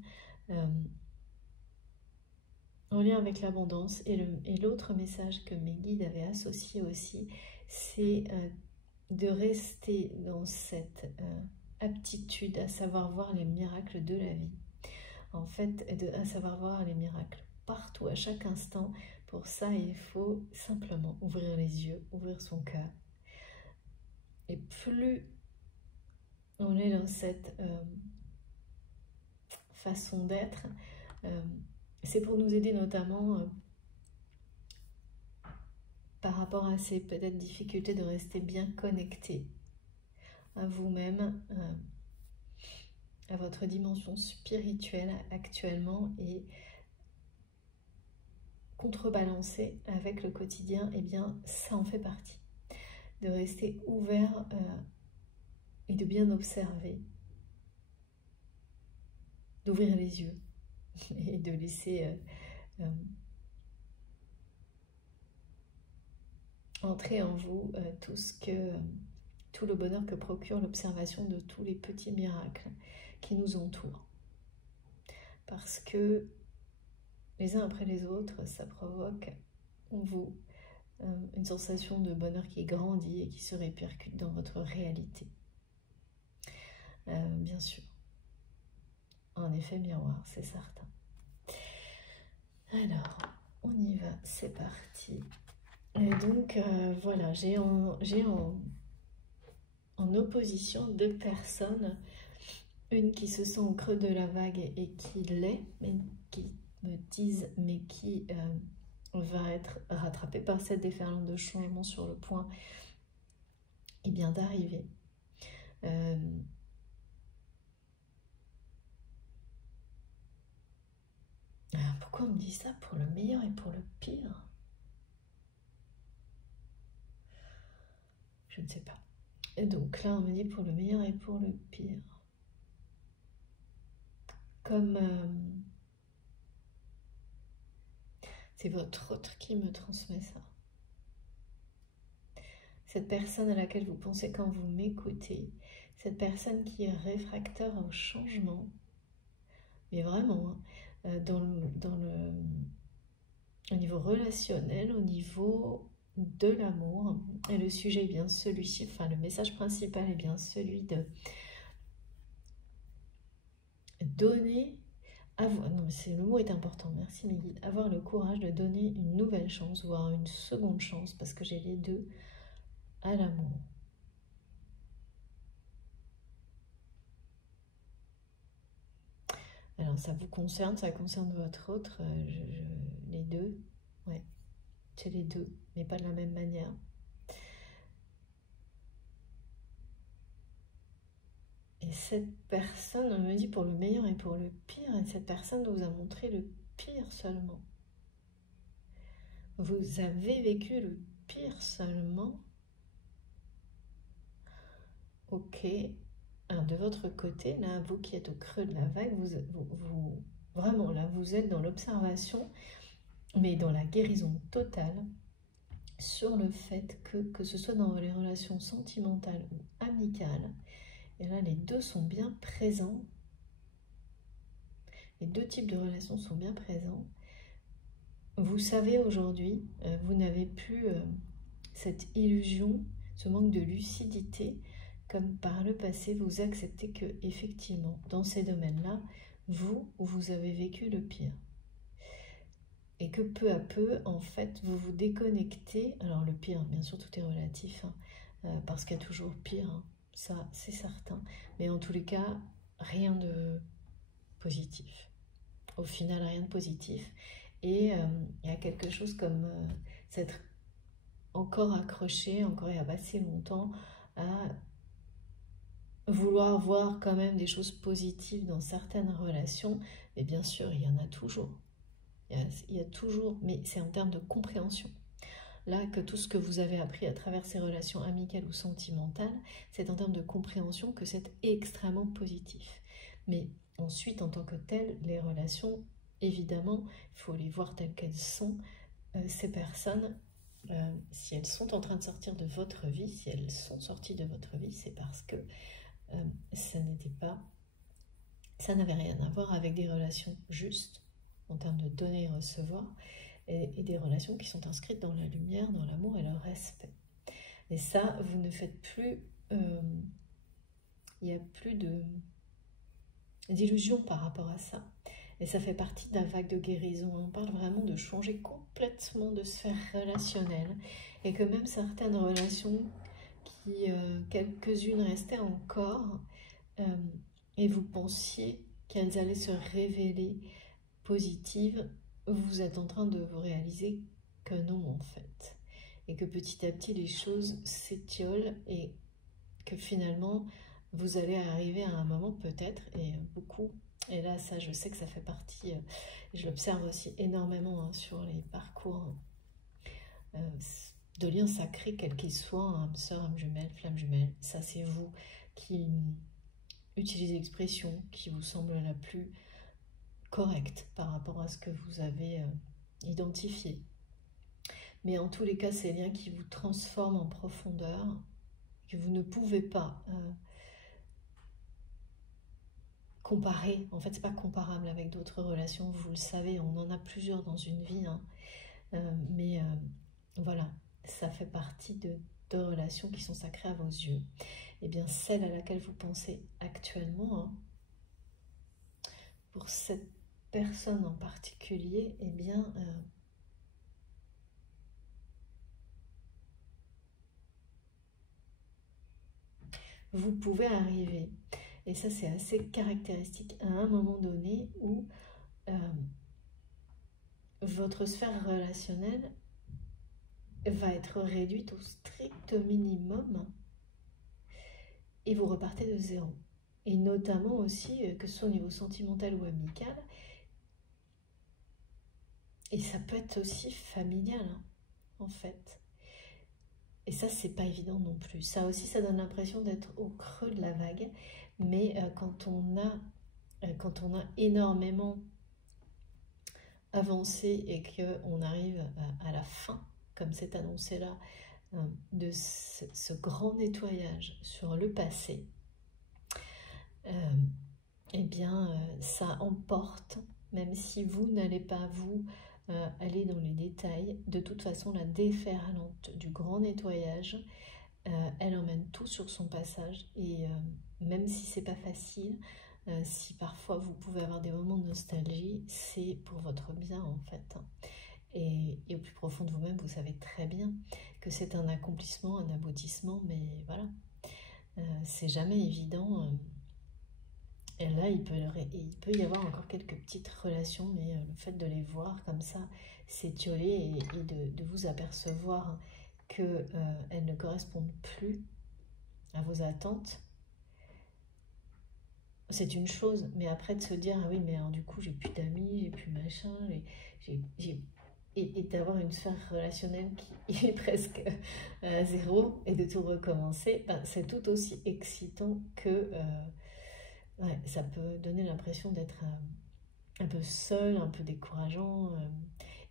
En lien avec l'abondance. Et l'autre message que mes guides avaient associé aussi, c'est de rester dans cette aptitude à savoir voir les miracles de la vie. En fait, à savoir voir les miracles partout, à chaque instant. Pour ça, il faut simplement ouvrir les yeux, ouvrir son cœur. Et plus on est dans cette façon d'être, c'est pour nous aider notamment par rapport à ces peut-être difficultés de rester bien connecté à vous-même, à votre dimension spirituelle actuellement, et contrebalancer avec le quotidien. Eh bien, ça en fait partie. De rester ouvert et de bien observer, d'ouvrir les yeux et de laisser entrer en vous tout le bonheur que procure l'observation de tous les petits miracles qui nous entourent. Parce que les uns après les autres, ça provoque en vous une sensation de bonheur qui grandit et qui se répercute dans votre réalité. Bien sûr. Un effet miroir, c'est certain. Alors, on y va, c'est parti. Et donc, voilà, j'ai en opposition deux personnes, une qui se sent au creux de la vague et qui l'est, mais qui me disent, mais qui va être rattrapée par cette déferlante de changement sur le point bien d'arriver. Pourquoi on me dit ça? Pour le meilleur et pour le pire? Je ne sais pas. Et donc là, on me dit pour le meilleur et pour le pire. Comme c'est votre autre qui me transmet ça. Cette personne à laquelle vous pensez quand vous m'écoutez, cette personne qui est réfractaire au changement, mais vraiment, au niveau relationnel, au niveau de l'amour, et le sujet est bien celui-ci, enfin le message principal est bien celui de donner non, mais le mot est important, merci mes guides. Avoir le courage de donner une nouvelle chance, voire une seconde chance, parce que j'ai les deux, à l'amour. Alors ça vous concerne, ça concerne votre autre, les deux, ouais, c'est les deux, mais pas de la même manière. Et cette personne, on me dit pour le meilleur et pour le pire, et cette personne vous a montré le pire seulement. Vous avez vécu le pire seulement. Ok. Alors de votre côté, là, vous qui êtes au creux de la vague, vraiment, là, vous êtes dans l'observation, mais dans la guérison totale, sur le fait que ce soit dans les relations sentimentales ou amicales, et là, les deux sont bien présents. Les deux types de relations sont bien présents. Vous savez aujourd'hui, vous n'avez plus cette illusion, ce manque de lucidité, comme par le passé, vous acceptez que, effectivement, dans ces domaines-là, vous avez vécu le pire. Et que peu à peu, en fait, vous vous déconnectez. Alors le pire, bien sûr, tout est relatif, hein, parce qu'il y a toujours pire, hein, ça c'est certain. Mais en tous les cas, rien de positif. Au final, rien de positif. Et il y a quelque chose comme s'être encore accroché, encore il y a pas si longtemps, à vouloir voir quand même des choses positives dans certaines relations. Mais bien sûr, il y en a toujours. Il y a toujours, mais c'est en termes de compréhension. Là, que tout ce que vous avez appris à travers ces relations amicales ou sentimentales, c'est en termes de compréhension que c'est extrêmement positif. Mais ensuite, en tant que telles, les relations, évidemment, il faut les voir telles qu'elles sont. Ces personnes, si elles sont en train de sortir de votre vie, si elles sont sorties de votre vie, c'est parce que ça n'avait rien à voir avec des relations justes, en termes de donner et recevoir, et des relations qui sont inscrites dans la lumière, dans l'amour et le respect. Et ça, vous ne faites plus... il n'y a plus d'illusion par rapport à ça. Et ça fait partie de la vague de guérison. On parle vraiment de changer complètement de sphère relationnelle. Et que même certaines relations qui, quelques-unes restaient encore, et vous pensiez qu'elles allaient se révéler positives, vous êtes en train de vous réaliser que non en fait. Et que petit à petit les choses s'étiolent et que finalement vous allez arriver à un moment peut-être, et beaucoup, et là ça je sais que ça fait partie, je l'observe aussi énormément hein, sur les parcours de liens sacrés quels qu'ils soient, âme sœur, âme jumelle, flamme jumelle, ça c'est vous qui utilisez l'expression qui vous semble la plus correcte par rapport à ce que vous avez identifié. Mais en tous les cas, c'est liens qui vous transforment en profondeur, que vous ne pouvez pas comparer. En fait, c'est pas comparable avec d'autres relations, vous le savez, on en a plusieurs dans une vie, hein. Mais voilà, ça fait partie de relations qui sont sacrées à vos yeux. Et bien, celle à laquelle vous pensez actuellement, hein, pour cette personne en particulier, eh bien, vous pouvez arriver, et ça c'est assez caractéristique, à un moment donné où votre sphère relationnelle va être réduite au strict minimum et vous repartez de zéro. Et notamment aussi, que ce soit au niveau sentimental ou amical, et ça peut être aussi familial, hein, en fait. Et ça, c'est pas évident non plus. Ça aussi, ça donne l'impression d'être au creux de la vague, mais quand on a énormément avancé et qu'on arrive à la fin, comme c'est annoncé là, de ce grand nettoyage sur le passé, eh bien, ça emporte, même si vous n'allez pas vous aller dans les détails, de toute façon, la déferlante du grand nettoyage, elle emmène tout sur son passage, et même si c'est pas facile, Si parfois vous pouvez avoir des moments de nostalgie, c'est pour votre bien en fait. Et au plus profond de vous-même, vous savez très bien que c'est un accomplissement, un aboutissement, mais voilà, c'est jamais évident. Et là, il peut y avoir encore quelques petites relations, mais le fait de les voir comme ça, s'étioler et de vous apercevoir qu'elles ne correspondent plus à vos attentes, c'est une chose. Mais après de se dire, ah oui, mais alors, du coup, j'ai plus d'amis, j'ai plus machin, et d'avoir une sphère relationnelle qui est presque à zéro et de tout recommencer, ben, c'est tout aussi excitant que ouais, ça peut donner l'impression d'être un peu seul, un peu décourageant.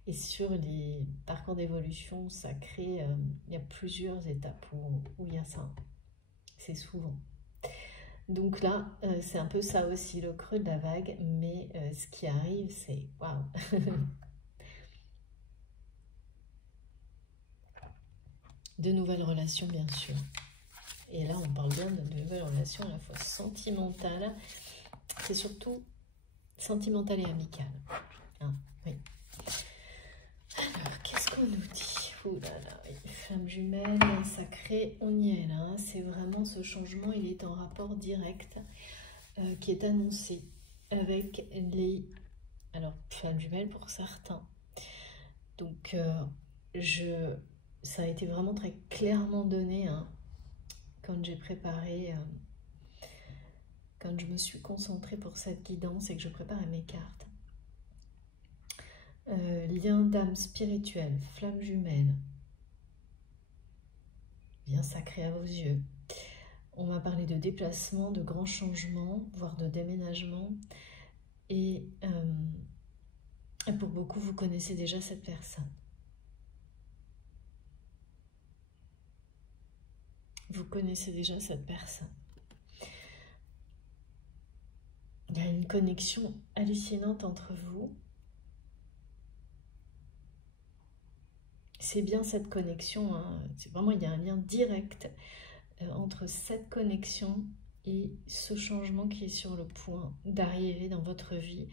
Et sur les parcours d'évolution sacrés, il y a plusieurs étapes où il y a ça. C'est souvent. Donc là, c'est un peu ça aussi, le creux de la vague, mais ce qui arrive, c'est waouh! De nouvelles relations, bien sûr. Et là, on parle bien de nouvelles relations à la fois sentimentales. C'est surtout sentimentales et amicales. Hein, oui. Alors, qu'est-ce qu'on nous dit? Ouh là là, oui. Flamme jumelle, sacrée, on y est là. C'est vraiment ce changement, il est en rapport direct qui est annoncé avec les... Alors, flamme jumelle pour certains. Donc, ça a été vraiment très clairement donné hein, quand j'ai préparé, quand je me suis concentrée pour cette guidance et que je préparais mes cartes. Lien d'âme spirituelle, flamme jumelle, bien sacré à vos yeux. On m'a parlé de déplacement, de grands changements, voire de déménagement. Et pour beaucoup, vous connaissez déjà cette personne. Vous connaissez déjà cette personne. Il y a une connexion hallucinante entre vous. C'est bien cette connexion, hein. C'est vraiment, il y a un lien direct entre cette connexion et ce changement qui est sur le point d'arriver dans votre vie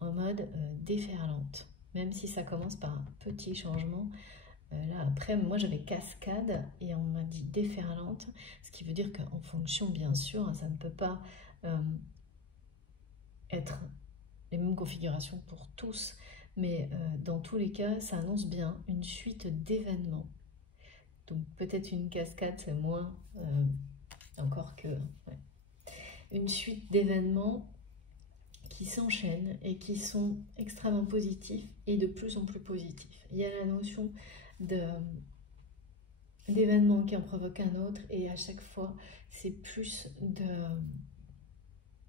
en mode déferlante. Même si ça commence par un petit changement, là après moi j'avais cascade et on m'a dit déferlante, ce qui veut dire qu'en fonction bien sûr, hein, ça ne peut pas être les mêmes configurations pour tous, mais dans tous les cas ça annonce bien une suite d'événements. Donc peut-être une cascade c'est moins encore que ouais. Une suite d'événements qui s'enchaînent et qui sont extrêmement positifs et de plus en plus positifs. Il y a la notion d'événements qui en provoquent un autre et à chaque fois c'est plus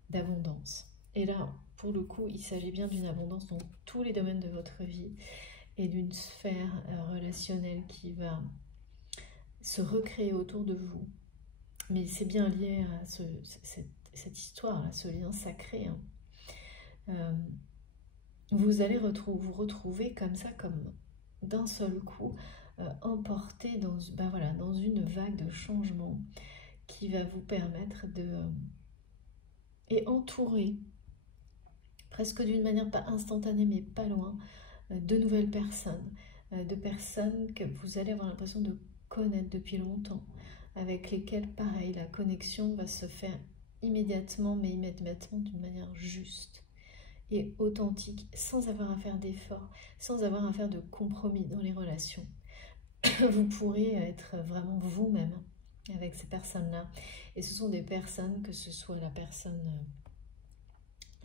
d'abondance. Et là pour le coup il s'agit bien d'une abondance dans tous les domaines de votre vie et d'une sphère relationnelle qui va se recréer autour de vous. Mais c'est bien lié à cette histoire, à ce lien sacré. Hein. Vous allez vous retrouver comme ça, comme d'un seul coup, emporté dans, ben voilà, dans une vague de changement qui va vous permettre de... et entourer, presque d'une manière pas instantanée, mais pas loin, de nouvelles personnes, de personnes que vous allez avoir l'impression de connaître depuis longtemps, avec lesquelles, pareil, la connexion va se faire immédiatement, mais immédiatement d'une manière juste et authentique, sans avoir à faire d'efforts, sans avoir à faire de compromis dans les relations. Vous pourrez être vraiment vous-même avec ces personnes-là. Et ce sont des personnes, que ce soit la personne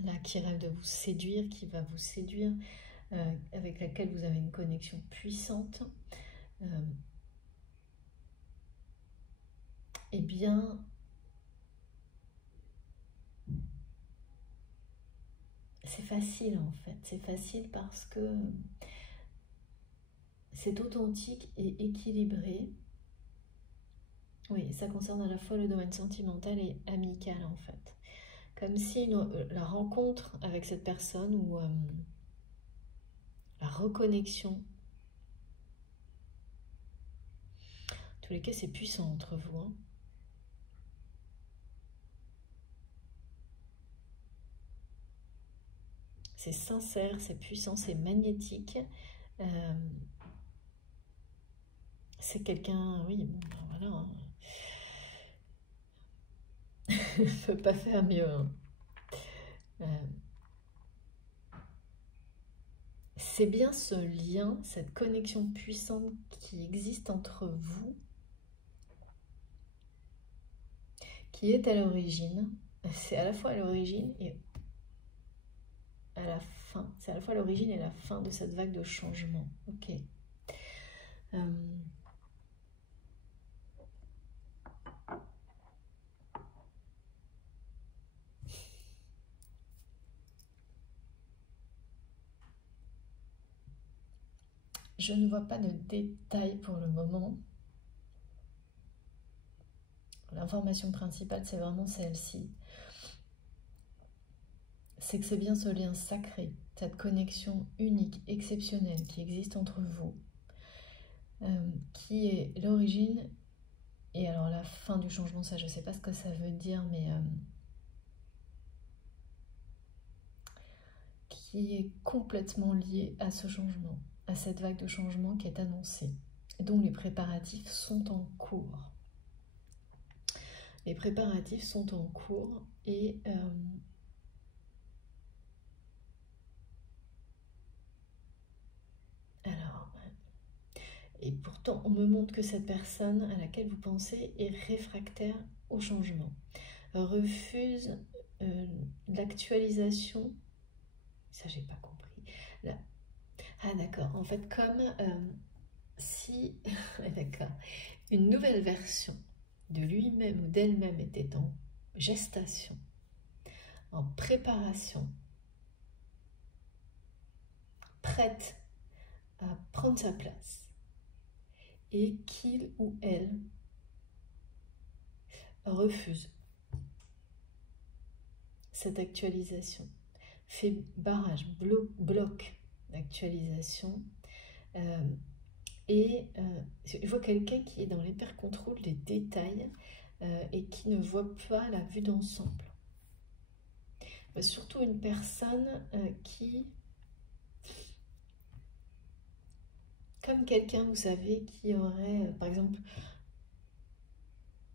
là qui rêve de vous séduire, qui va vous séduire, avec laquelle vous avez une connexion puissante, eh bien, c'est facile en fait. C'est facile parce que c'est authentique et équilibré. Oui, ça concerne à la fois le domaine sentimental et amical en fait. Comme si la rencontre avec cette personne ou la reconnexion, en tous les cas c'est puissant entre vous. Hein. c'est sincère, c'est puissant, c'est magnétique. C'est quelqu'un, oui, bon, ben voilà, hein. Je ne peux pas faire mieux, hein. C'est bien ce lien, cette connexion puissante qui existe entre vous, qui est à l'origine. C'est à la fois à l'origine et à la fin. C'est à la fois l'origine et la fin de cette vague de changement. Ok. Je ne vois pas de détails pour le moment. L'information principale, c'est vraiment celle-ci. C'est que c'est bien ce lien sacré, cette connexion unique, exceptionnelle qui existe entre vous, qui est l'origine et alors la fin du changement. Ça, je ne sais pas ce que ça veut dire, mais qui est complètement lié à ce changement, à cette vague de changement qui est annoncée, dont les préparatifs sont en cours. Les préparatifs sont en cours et alors, et pourtant on me montre que cette personne à laquelle vous pensez est réfractaire au changement, refuse l'actualisation. Ça j'ai pas compris. Là. Ah d'accord, en fait comme si, d'accord, une nouvelle version de lui-même ou d'elle-même était en gestation, en préparation, prête à prendre sa place, et qu'il ou elle refuse cette actualisation, fait barrage, bloque l'actualisation, et je vois quelqu'un qui est dans l'hyper-contrôle des détails et qui ne voit pas la vue d'ensemble. Surtout une personne qui, comme quelqu'un, vous savez, qui aurait, par exemple,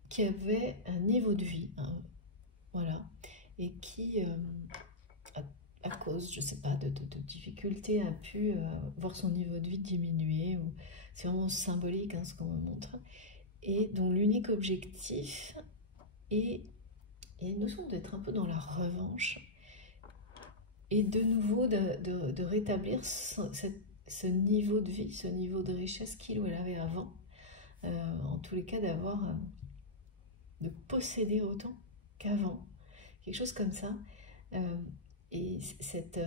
qui avait un niveau de vie, hein, voilà, et qui, à cause, je ne sais pas, de difficultés, a pu voir son niveau de vie diminuer. C'est vraiment symbolique hein, ce qu'on me montre. Et dont l'unique objectif est, il y a une notion d'être un peu dans la revanche, et de nouveau de rétablir ce niveau de vie, ce niveau de richesse qu'il ou elle avait avant. En tous les cas, de posséder autant qu'avant. Quelque chose comme ça. Et c'est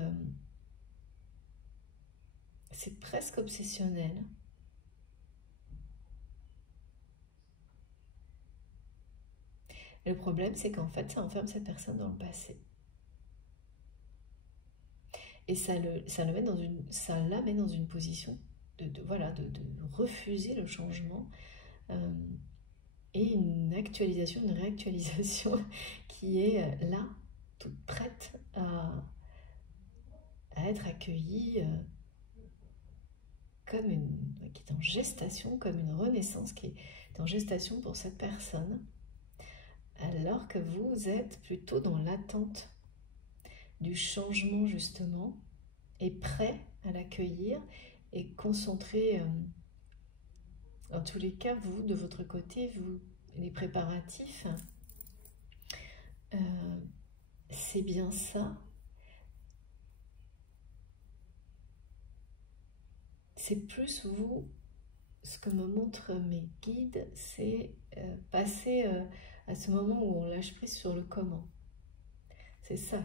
presque obsessionnel. Et le problème, c'est qu'en fait, ça enferme cette personne dans le passé. Et ça la met dans une position voilà, de refuser le changement et une actualisation, une réactualisation qui est là, toute prête à être accueillie qui est en gestation, comme une renaissance qui est en gestation pour cette personne, alors que vous êtes plutôt dans l'attente du changement justement, et prêt à l'accueillir et concentré, en tous les cas, vous, de votre côté, les préparatifs, c'est bien ça. C'est plus vous, ce que me montrent mes guides, c'est passer à ce moment où on lâche prise sur le comment. C'est ça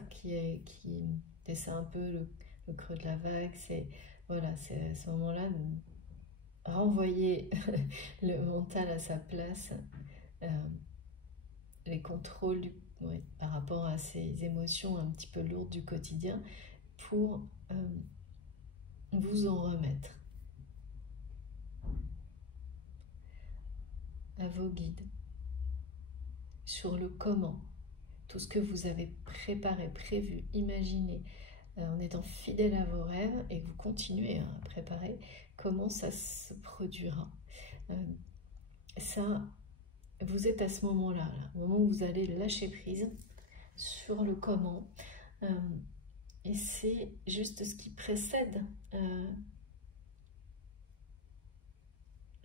c'est ça un peu le creux de la vague. C'est voilà, c'est à ce moment-là de renvoyer le mental à sa place, les contrôles par rapport à ces émotions un petit peu lourdes du quotidien pour vous en remettre à vos guides sur le comment, tout ce que vous avez préparé, prévu, imaginé. On est étant fidèle à vos rêves et que vous continuez à préparer, comment ça se produira. Ça, vous êtes à ce moment-là, là, au moment où vous allez lâcher prise sur le comment. Et c'est juste ce qui précède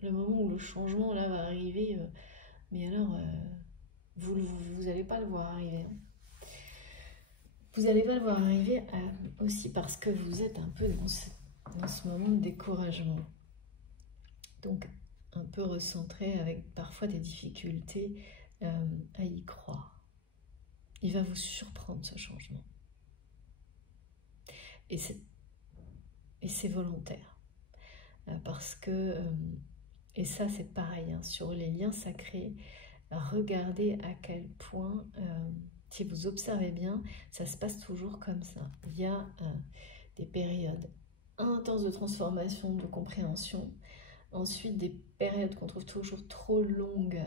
le moment où le changement là va arriver. Mais alors, vous n'allez pas le voir arriver. Vous n'allez pas le voir arriver aussi parce que vous êtes un peu dans ce moment de découragement. Donc, un peu recentré avec parfois des difficultés à y croire. Il va vous surprendre ce changement. Et c'est volontaire. Parce que, et ça c'est pareil, hein, sur les liens sacrés, regardez à quel point, si vous observez bien, ça se passe toujours comme ça. Il y a des périodes intenses de transformation, de compréhension, ensuite des périodes qu'on trouve toujours trop longues,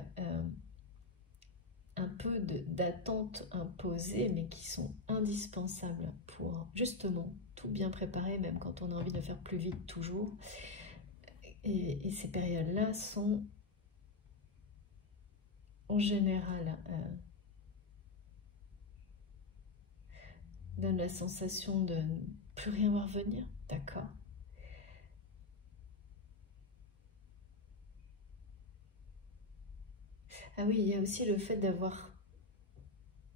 un peu d'attente imposée, mais qui sont indispensables pour justement tout bien préparer, même quand on a envie de le faire plus vite toujours. Et ces périodes-là sont en général donnent la sensation de ne plus rien voir venir, d'accord? Ah oui, il y a aussi le fait d'avoir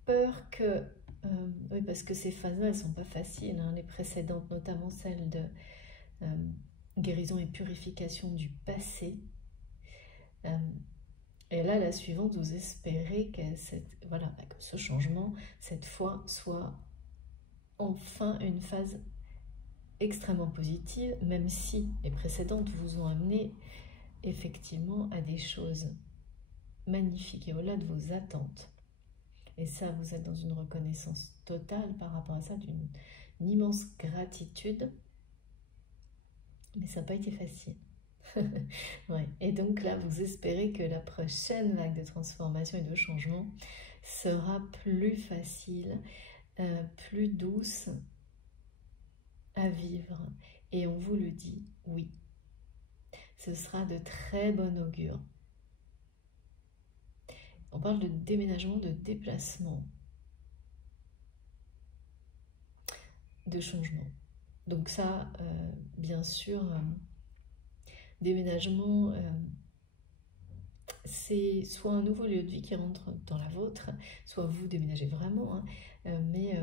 peur que... oui, parce que ces phases-là, elles ne sont pas faciles, hein, les précédentes, notamment celle de guérison et purification du passé. Et là, la suivante, vous espérez que, voilà, que ce changement, cette fois, soit enfin une phase extrêmement positive, même si les précédentes vous ont amené effectivement à des choses magnifiques et au-delà de vos attentes. Et ça, vous êtes dans une reconnaissance totale par rapport à ça, d'une immense gratitude. Mais ça n'a pas été facile. Ouais. Et donc là, vous espérez que la prochaine vague de transformation et de changement sera plus facile, plus douce à vivre. Et on vous le dit, oui. Ce sera de très bon augure. On parle de déménagement, de déplacement, de changement. Donc ça, bien sûr, déménagement, c'est soit un nouveau lieu de vie qui rentre dans la vôtre, soit vous déménagez vraiment, hein, mais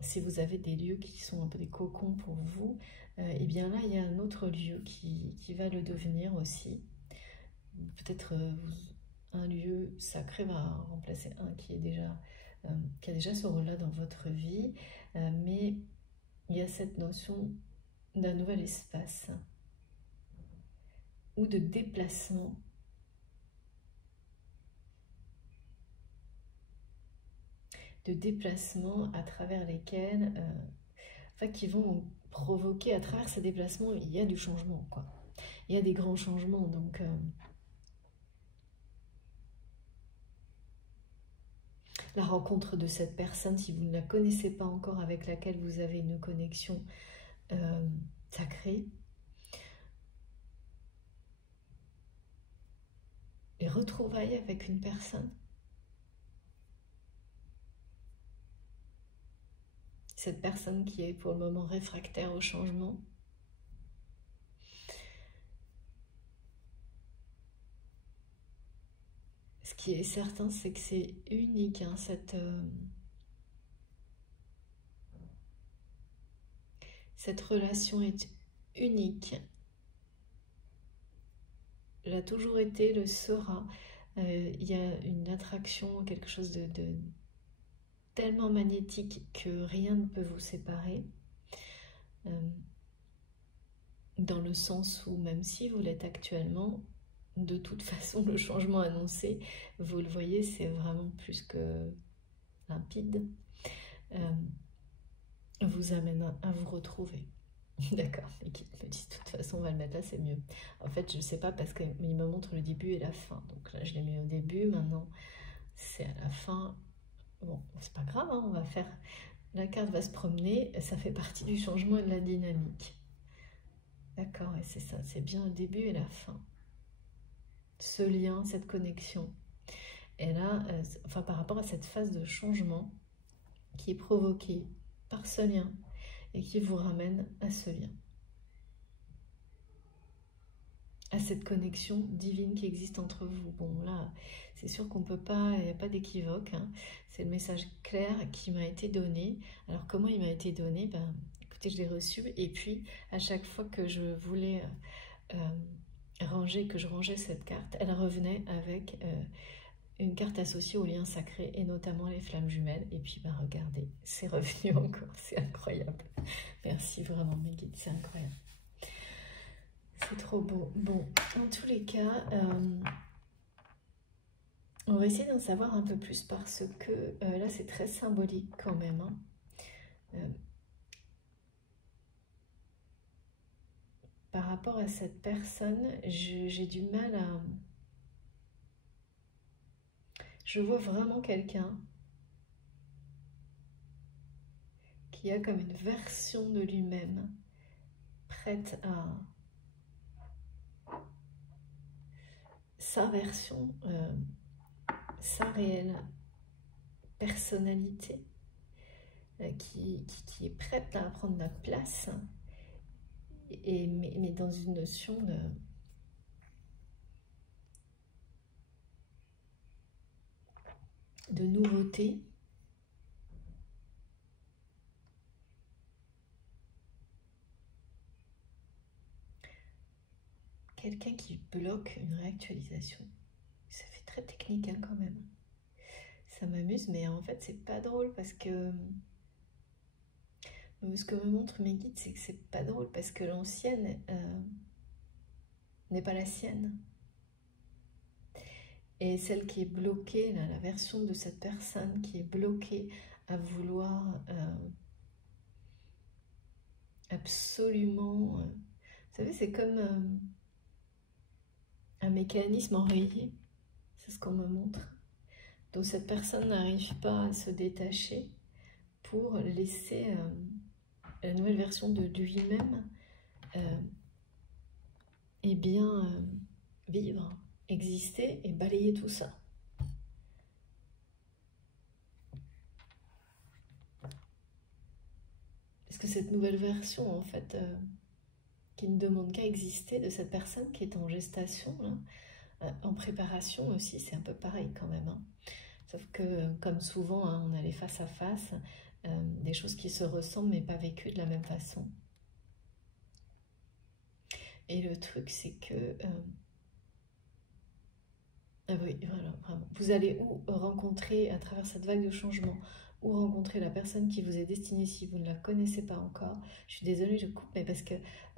si vous avez des lieux qui sont un peu des cocons pour vous, et bien là, il y a un autre lieu qui va le devenir aussi. Peut-être un lieu sacré va remplacer un qui a déjà ce rôle-là dans votre vie, mais il y a cette notion d'un nouvel espace ou de déplacement à travers lesquels, enfin, qui vont provoquer, à travers ces déplacements, il y a du changement, quoi. Il y a des grands changements, donc la rencontre de cette personne, si vous ne la connaissez pas encore, avec laquelle vous avez une connexion sacrée, les retrouvailles avec une personne, cette personne qui est pour le moment réfractaire au changement, ce qui est certain, c'est que c'est unique, hein, cette relation est unique. Elle a toujours été, le sera. Il y a une attraction, quelque chose de tellement magnétique que rien ne peut vous séparer. Dans le sens où même si vous l'êtes actuellement, de toute façon le changement annoncé, vous le voyez, c'est vraiment plus que limpide, vous amène à vous retrouver. D'accord, et qui me dit de toute façon on va le mettre là, c'est mieux. En fait je ne sais pas parce qu'il me montre le début et la fin, donc là je l'ai mis au début, maintenant c'est à la fin. Bon, c'est pas grave, hein, on va faire la carte va se promener, ça fait partie du changement et de la dynamique. D'accord, et c'est ça, c'est bien le début et la fin. Ce lien, cette connexion. Et là, enfin par rapport à cette phase de changement qui est provoquée par ce lien et qui vous ramène à ce lien. À cette connexion divine qui existe entre vous. Bon là, c'est sûr qu'on peut pas, il n'y a pas d'équivoque, hein. C'est le message clair qui m'a été donné. Alors comment il m'a été donné? Ben, écoutez, je l'ai reçu et puis à chaque fois que je voulais que je rangeais cette carte, elle revenait avec une carte associée au lien sacré et notamment les flammes jumelles. Et puis ben regardez, c'est revenu encore, c'est incroyable. Merci vraiment mes guides, c'est incroyable. C'est trop beau. Bon, en tous les cas, on va essayer d'en savoir un peu plus parce que là, c'est très symbolique quand même. Hein. Par rapport à cette personne, j'ai du mal à... Je vois vraiment quelqu'un qui a comme une version de lui-même prête à... sa version, sa réelle personnalité qui est prête à prendre la place, mais dans une notion de nouveauté. Quelqu'un qui bloque une réactualisation. Ça fait très technique hein, quand même. Ça m'amuse, mais en fait, c'est pas drôle parce que... Ce que me montrent mes guides, c'est que c'est pas drôle parce que l'ancienne n'est pas la sienne. Et celle qui est bloquée, là, la version de cette personne qui est bloquée à vouloir absolument... vous savez, c'est comme un mécanisme enrayé. C'est ce qu'on me montre. Donc cette personne n'arrive pas à se détacher pour laisser la nouvelle version de lui-même eh bien vivre, exister et balayer tout ça. Parce que cette nouvelle version, en fait, qui ne demande qu'à exister de cette personne qui est en gestation, hein, en préparation aussi, c'est un peu pareil quand même. Hein. Sauf que, comme souvent, hein, on a les face à face, des choses qui se ressemblent mais pas vécues de la même façon. Et le truc, c'est que... ah oui, voilà, vraiment. Vous allez ou rencontrer, à travers cette vague de changement, ou rencontrer la personne qui vous est destinée si vous ne la connaissez pas encore. Je suis désolée, je coupe, mais parce que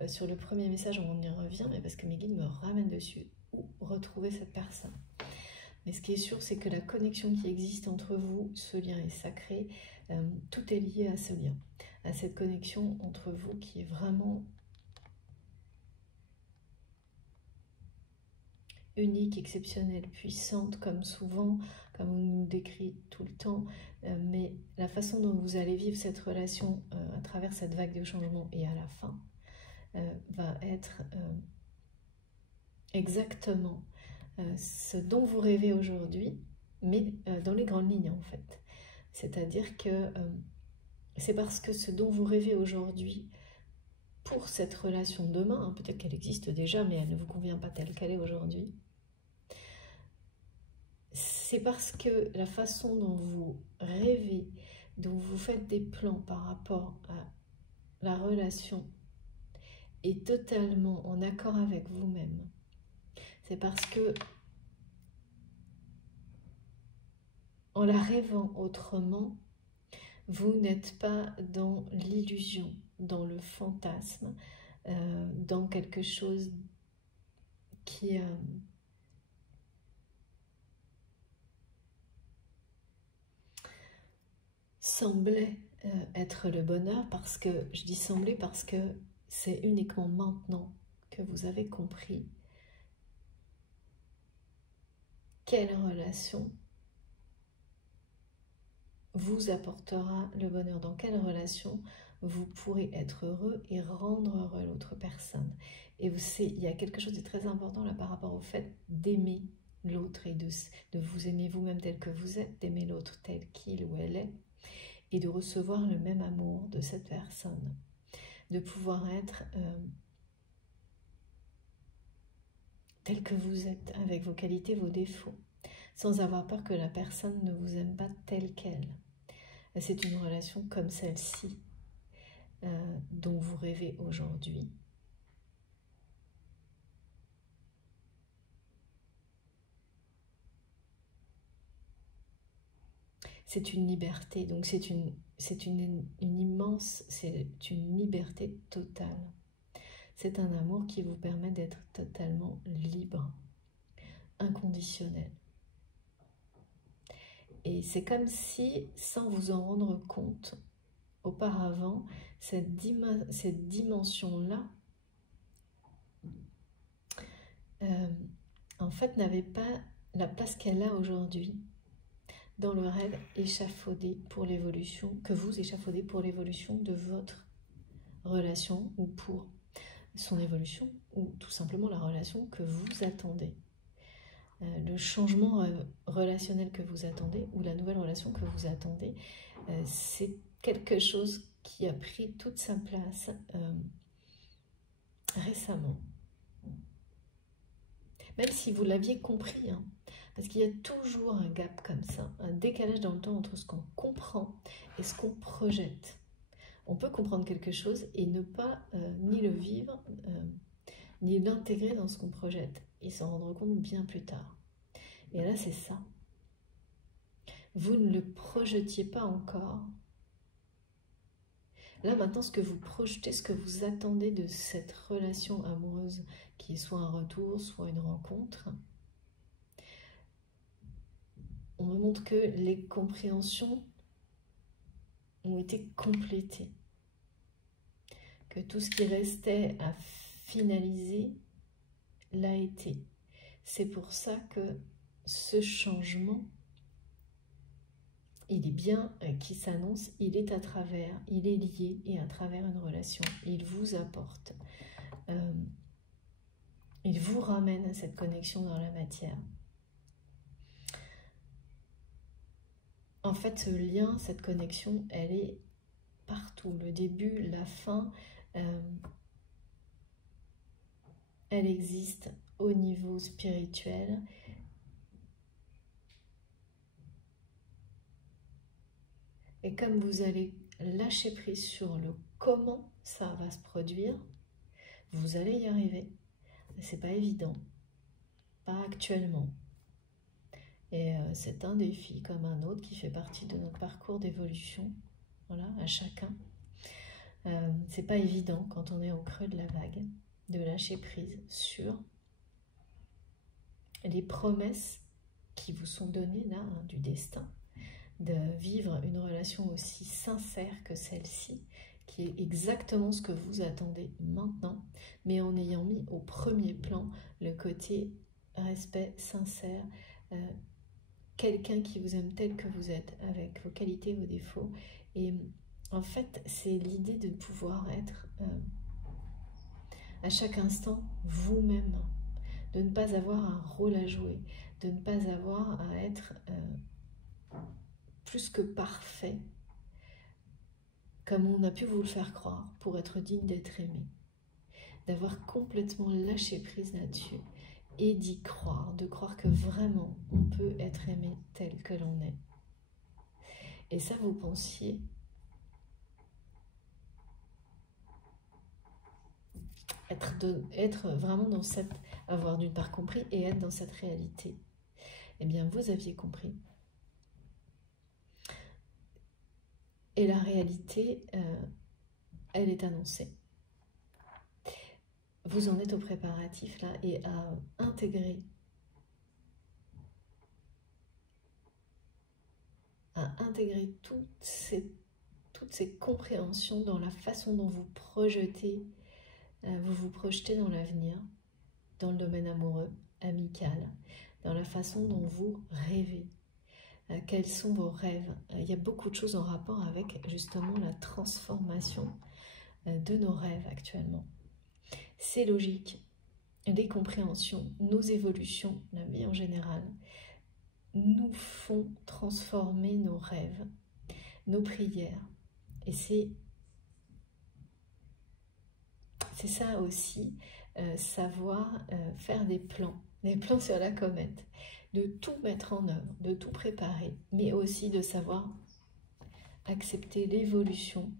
sur le premier message, on y revient, mais parce que mes guides me ramènent dessus. Ou retrouver cette personne. Mais ce qui est sûr, c'est que la connexion qui existe entre vous, ce lien est sacré. Tout est lié à ce lien, à cette connexion entre vous qui est vraiment unique, exceptionnelle, puissante, comme souvent, comme on nous décrit tout le temps, mais la façon dont vous allez vivre cette relation à travers cette vague de changement et à la fin va être exactement ce dont vous rêvez aujourd'hui, mais dans les grandes lignes en fait. C'est-à-dire que c'est parce que ce dont vous rêvez aujourd'hui pour cette relation de demain, hein, peut-être qu'elle existe déjà, mais elle ne vous convient pas telle qu'elle est aujourd'hui, c'est parce que la façon dont vous rêvez, dont vous faites des plans par rapport à la relation est totalement en accord avec vous-même. C'est parce que en la rêvant autrement, vous n'êtes pas dans l'illusion, dans le fantasme, dans quelque chose qui semblait être le bonheur, parce que, je dis semblait parce que c'est uniquement maintenant que vous avez compris quelle relation vous apportera le bonheur, dans quelle relation vous pourrez être heureux et rendre heureux l'autre personne. Et il y a quelque chose de très important là par rapport au fait d'aimer l'autre et de vous aimer vous-même tel que vous êtes, d'aimer l'autre tel qu'il ou elle est, et de recevoir le même amour de cette personne, de pouvoir être tel que vous êtes, avec vos qualités, vos défauts, sans avoir peur que la personne ne vous aime pas telle qu'elle. C'est une relation comme celle-ci dont vous rêvez aujourd'hui. C'est une liberté, donc c'est une immense, c'est une liberté totale. C'est un amour qui vous permet d'être totalement libre, inconditionnel. Et c'est comme si, sans vous en rendre compte, auparavant, cette dimension-là, en fait, n'avait pas la place qu'elle a aujourd'hui dans le rêve échafaudé pour l'évolution, que vous échafaudez pour l'évolution de votre relation ou pour son évolution ou tout simplement la relation que vous attendez. Le changement relationnel que vous attendez ou la nouvelle relation que vous attendez, c'est quelque chose qui a pris toute sa place récemment. Même si vous l'aviez compris, hein, parce qu'il y a toujours un gap comme ça, un décalage dans le temps entre ce qu'on comprend et ce qu'on projette. On peut comprendre quelque chose et ne pas ni le vivre, ni l'intégrer dans ce qu'on projette, et s'en rendre compte bien plus tard. Et là, c'est ça. Vous ne le projetiez pas encore. Là, maintenant, ce que vous projetez, ce que vous attendez de cette relation amoureuse, qui est soit un retour, soit une rencontre, on me montre que les compréhensions ont été complétées. Que tout ce qui restait à finaliser l'a été. C'est pour ça que ce changement, il est bien qui s'annonce, il est à travers, il est lié et à travers une relation. Il vous apporte, il vous ramène à cette connexion dans la matière. En fait, ce lien, cette connexion, elle est partout. Le début, la fin, elle existe au niveau spirituel. Et comme vous allez lâcher prise sur le comment ça va se produire, vous allez y arriver. C'est pas évident, pas actuellement. Et c'est un défi comme un autre qui fait partie de notre parcours d'évolution, voilà, à chacun. C'est pas évident quand on est au creux de la vague de lâcher prise sur les promesses qui vous sont données là, hein, du destin, de vivre une relation aussi sincère que celle-ci, qui est exactement ce que vous attendez maintenant, mais en ayant mis au premier plan le côté respect sincère, quelqu'un qui vous aime tel que vous êtes, avec vos qualités, vos défauts. Et en fait, c'est l'idée de pouvoir être à chaque instant vous-même, de ne pas avoir un rôle à jouer, de ne pas avoir à être plus que parfait, comme on a pu vous le faire croire, pour être digne d'être aimé. D'avoir complètement lâché prise là-dessus et d'y croire, de croire que vraiment on peut être aimé tel que l'on est. Et ça, vous pensiez être vraiment dans cette, avoir d'une part compris et être dans cette réalité. Eh bien, vous aviez compris. Et la réalité, elle est annoncée. Vous en êtes au préparatif là et à intégrer toutes ces compréhensions dans la façon dont vous projetez, vous vous projetez dans l'avenir, dans le domaine amoureux, amical, dans la façon dont vous rêvez. quels sont vos rêves. Il y a beaucoup de choses en rapport avec justement la transformation de nos rêves actuellement. C'est logique, des compréhensions, nos évolutions, la vie en général, nous font transformer nos rêves, nos prières. Et c'est ça aussi, savoir faire des plans sur la comète, de tout mettre en œuvre, de tout préparer, mais aussi de savoir accepter l'évolution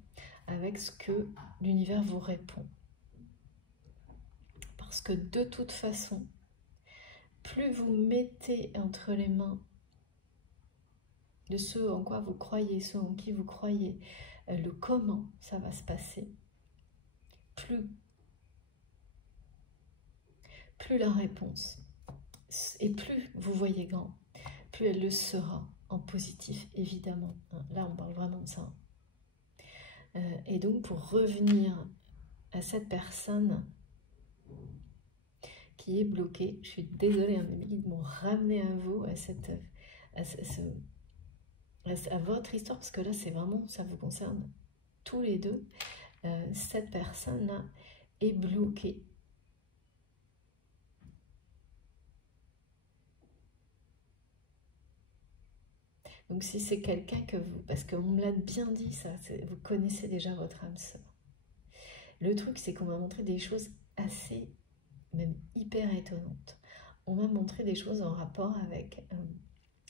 avec ce que l'univers vous répond. Parce que de toute façon, plus vous mettez entre les mains de ce en quoi vous croyez, ce en qui vous croyez, le comment ça va se passer, plus la réponse, et plus vous voyez grand, plus elle le sera en positif, évidemment. Là, on parle vraiment de ça. Et donc, pour revenir à cette personne qui est bloquée, je suis désolée, hein, mes guides m'ont ramené à vous, à votre histoire, parce que là, c'est vraiment, ça vous concerne tous les deux. Cette personne-là est bloquée. Donc si c'est quelqu'un que vous... Parce qu'on me l'a bien dit ça, vous connaissez déjà votre âme sœur. Le truc, c'est qu'on m'a montré des choses assez, même hyper étonnantes. On m'a montré des choses en rapport avec...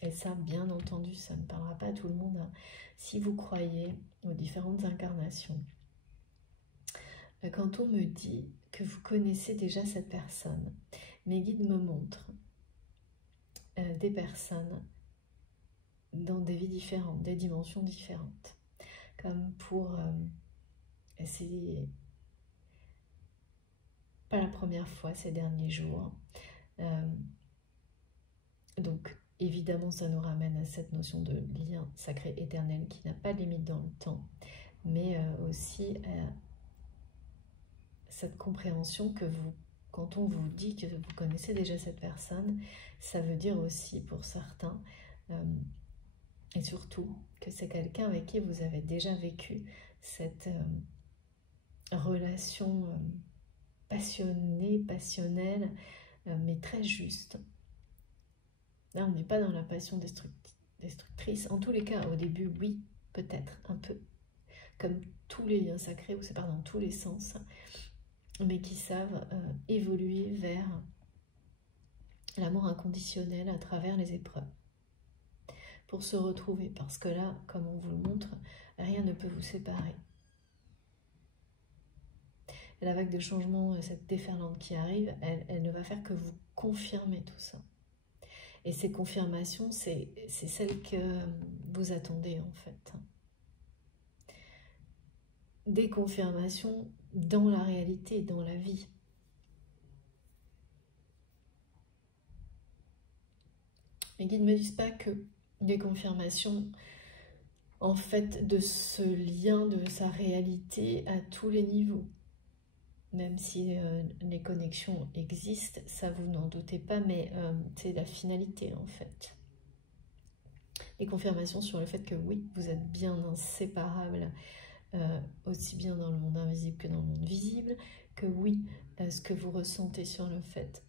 et ça, bien entendu, ça ne parlera pas à tout le monde. Hein. Si vous croyez aux différentes incarnations, quand on me dit que vous connaissez déjà cette personne, mes guides me montrent des personnes dans des vies différentes, des dimensions différentes. Comme pour... c'est pas la première fois ces derniers jours. Donc, évidemment, ça nous ramène à cette notion de lien sacré éternel qui n'a pas de limite dans le temps, mais aussi cette compréhension que vous, quand on vous dit que vous connaissez déjà cette personne, ça veut dire aussi pour certains, et surtout, que c'est quelqu'un avec qui vous avez déjà vécu cette relation passionnée, passionnelle, mais très juste. Là, on n'est pas dans la passion destructrice. En tous les cas, au début, oui, peut-être, un peu. Comme tous les liens sacrés, où c'est pas dans tous les sens, mais qui savent évoluer vers l'amour inconditionnel à travers les épreuves. Pour se retrouver, parce que là, comme on vous le montre, rien ne peut vous séparer. Et la vague de changement, cette déferlante qui arrive, elle ne va faire que vous confirmer tout ça. Et ces confirmations, c'est celles que vous attendez en fait. Des confirmations dans la réalité, dans la vie. Les guides ne me disent pas que des confirmations en fait de ce lien, de sa réalité à tous les niveaux. Même si les connexions existent, ça vous n'en doutez pas, mais c'est la finalité en fait. Les confirmations sur le fait que oui, vous êtes bien inséparables, aussi bien dans le monde invisible que dans le monde visible, que oui, ce que vous ressentez sur le fait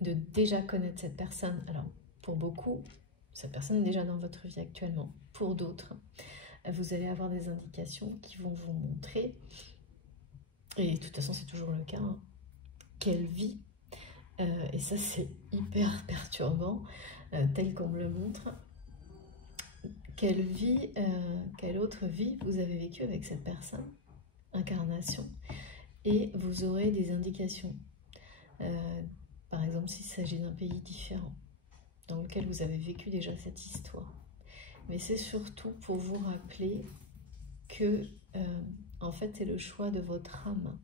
de déjà connaître cette personne, alors pour beaucoup, cette personne est déjà dans votre vie actuellement, pour d'autres, vous allez avoir des indications qui vont vous montrer, et de toute façon c'est toujours le cas, hein, quelle vie, et ça c'est hyper perturbant, tel qu'on me le montre, quelle vie, quelle autre vie vous avez vécue avec cette personne, incarnation, et vous aurez des indications, par exemple s'il s'agit d'un pays différent, dans lequel vous avez vécu déjà cette histoire. Mais c'est surtout pour vous rappeler que, en fait, c'est le choix de votre âme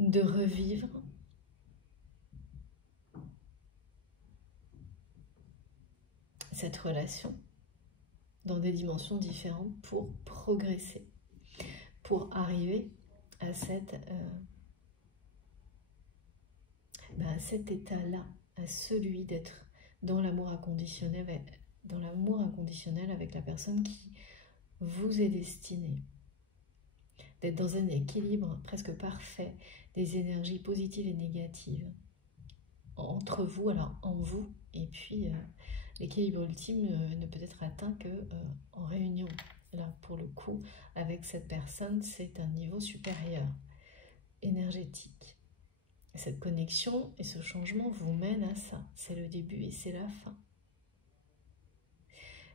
de revivre cette relation dans des dimensions différentes pour progresser, pour arriver à cet état-là, à celui d'être dans l'amour inconditionnel dans l'amour inconditionnel avec la personne qui vous est destinée. D'être dans un équilibre presque parfait des énergies positives et négatives entre vous, alors en vous, et puis l'équilibre ultime ne peut être atteint que en réunion. Là, pour le coup, avec cette personne, c'est un niveau supérieur, énergétique. Cette connexion et ce changement vous mènent à ça. C'est le début et c'est la fin.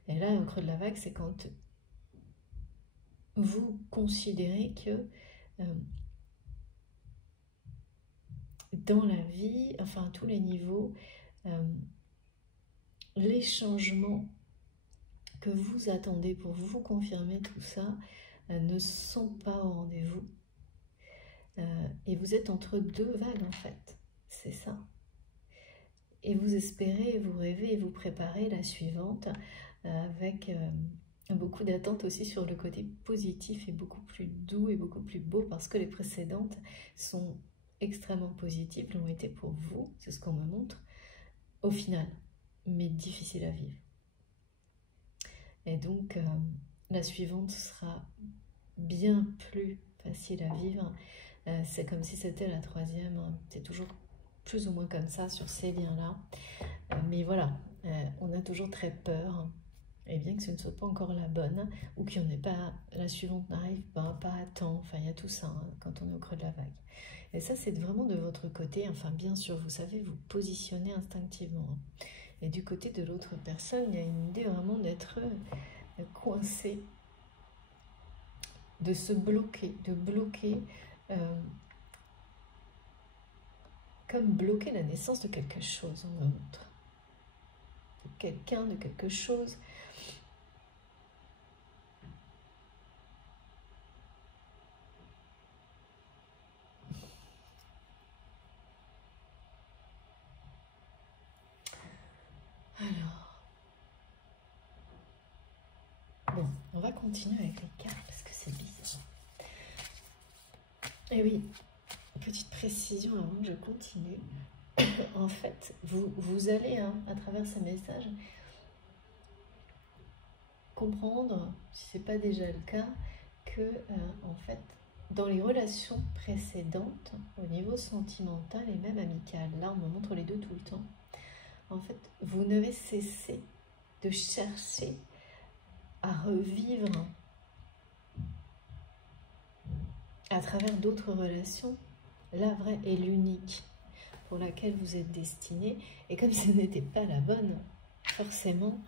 Et là, au creux de la vague, c'est quand vous considérez que dans la vie, enfin à tous les niveaux, les changements que vous attendez pour vous confirmer tout ça ne sont pas au rendez-vous. Et vous êtes entre deux vagues en fait, c'est ça. Et vous espérez, vous rêvez et vous préparez la suivante avec beaucoup d'attentes aussi sur le côté positif et beaucoup plus doux et beaucoup plus beau parce que les précédentes sont extrêmement positives, l'ont été pour vous, c'est ce qu'on me montre, au final, mais difficile à vivre. Et donc, la suivante sera bien plus facile à vivre. C'est comme si c'était la troisième. C'est toujours plus ou moins comme ça sur ces liens-là. Mais voilà, on a toujours très peur. Et bien que ce ne soit pas encore la bonne, ou qu'il n'y en ait pas, la suivante n'arrive pas à temps. Enfin, il y a tout ça quand on est au creux de la vague. Et ça, c'est vraiment de votre côté. Enfin, bien sûr, vous savez vous positionner instinctivement. Et du côté de l'autre personne, il y a une idée vraiment d'être coincé, de se bloquer, de bloquer, comme bloquer la naissance de quelque chose, on me montre. De quelqu'un, de quelque chose. Alors, bon, on va continuer avec les cartes parce que c'est bizarre. Et oui, petite précision avant que je continue. En fait, vous allez, à travers ces messages, comprendre, si ce n'est pas déjà le cas, que, en fait, dans les relations précédentes, au niveau sentimental et même amical, là on me montre les deux tout le temps, en fait, vous n'avez cessé de chercher à revivre à travers d'autres relations la vraie et l'unique pour laquelle vous êtes destiné. Et comme ce n'était pas la bonne, forcément,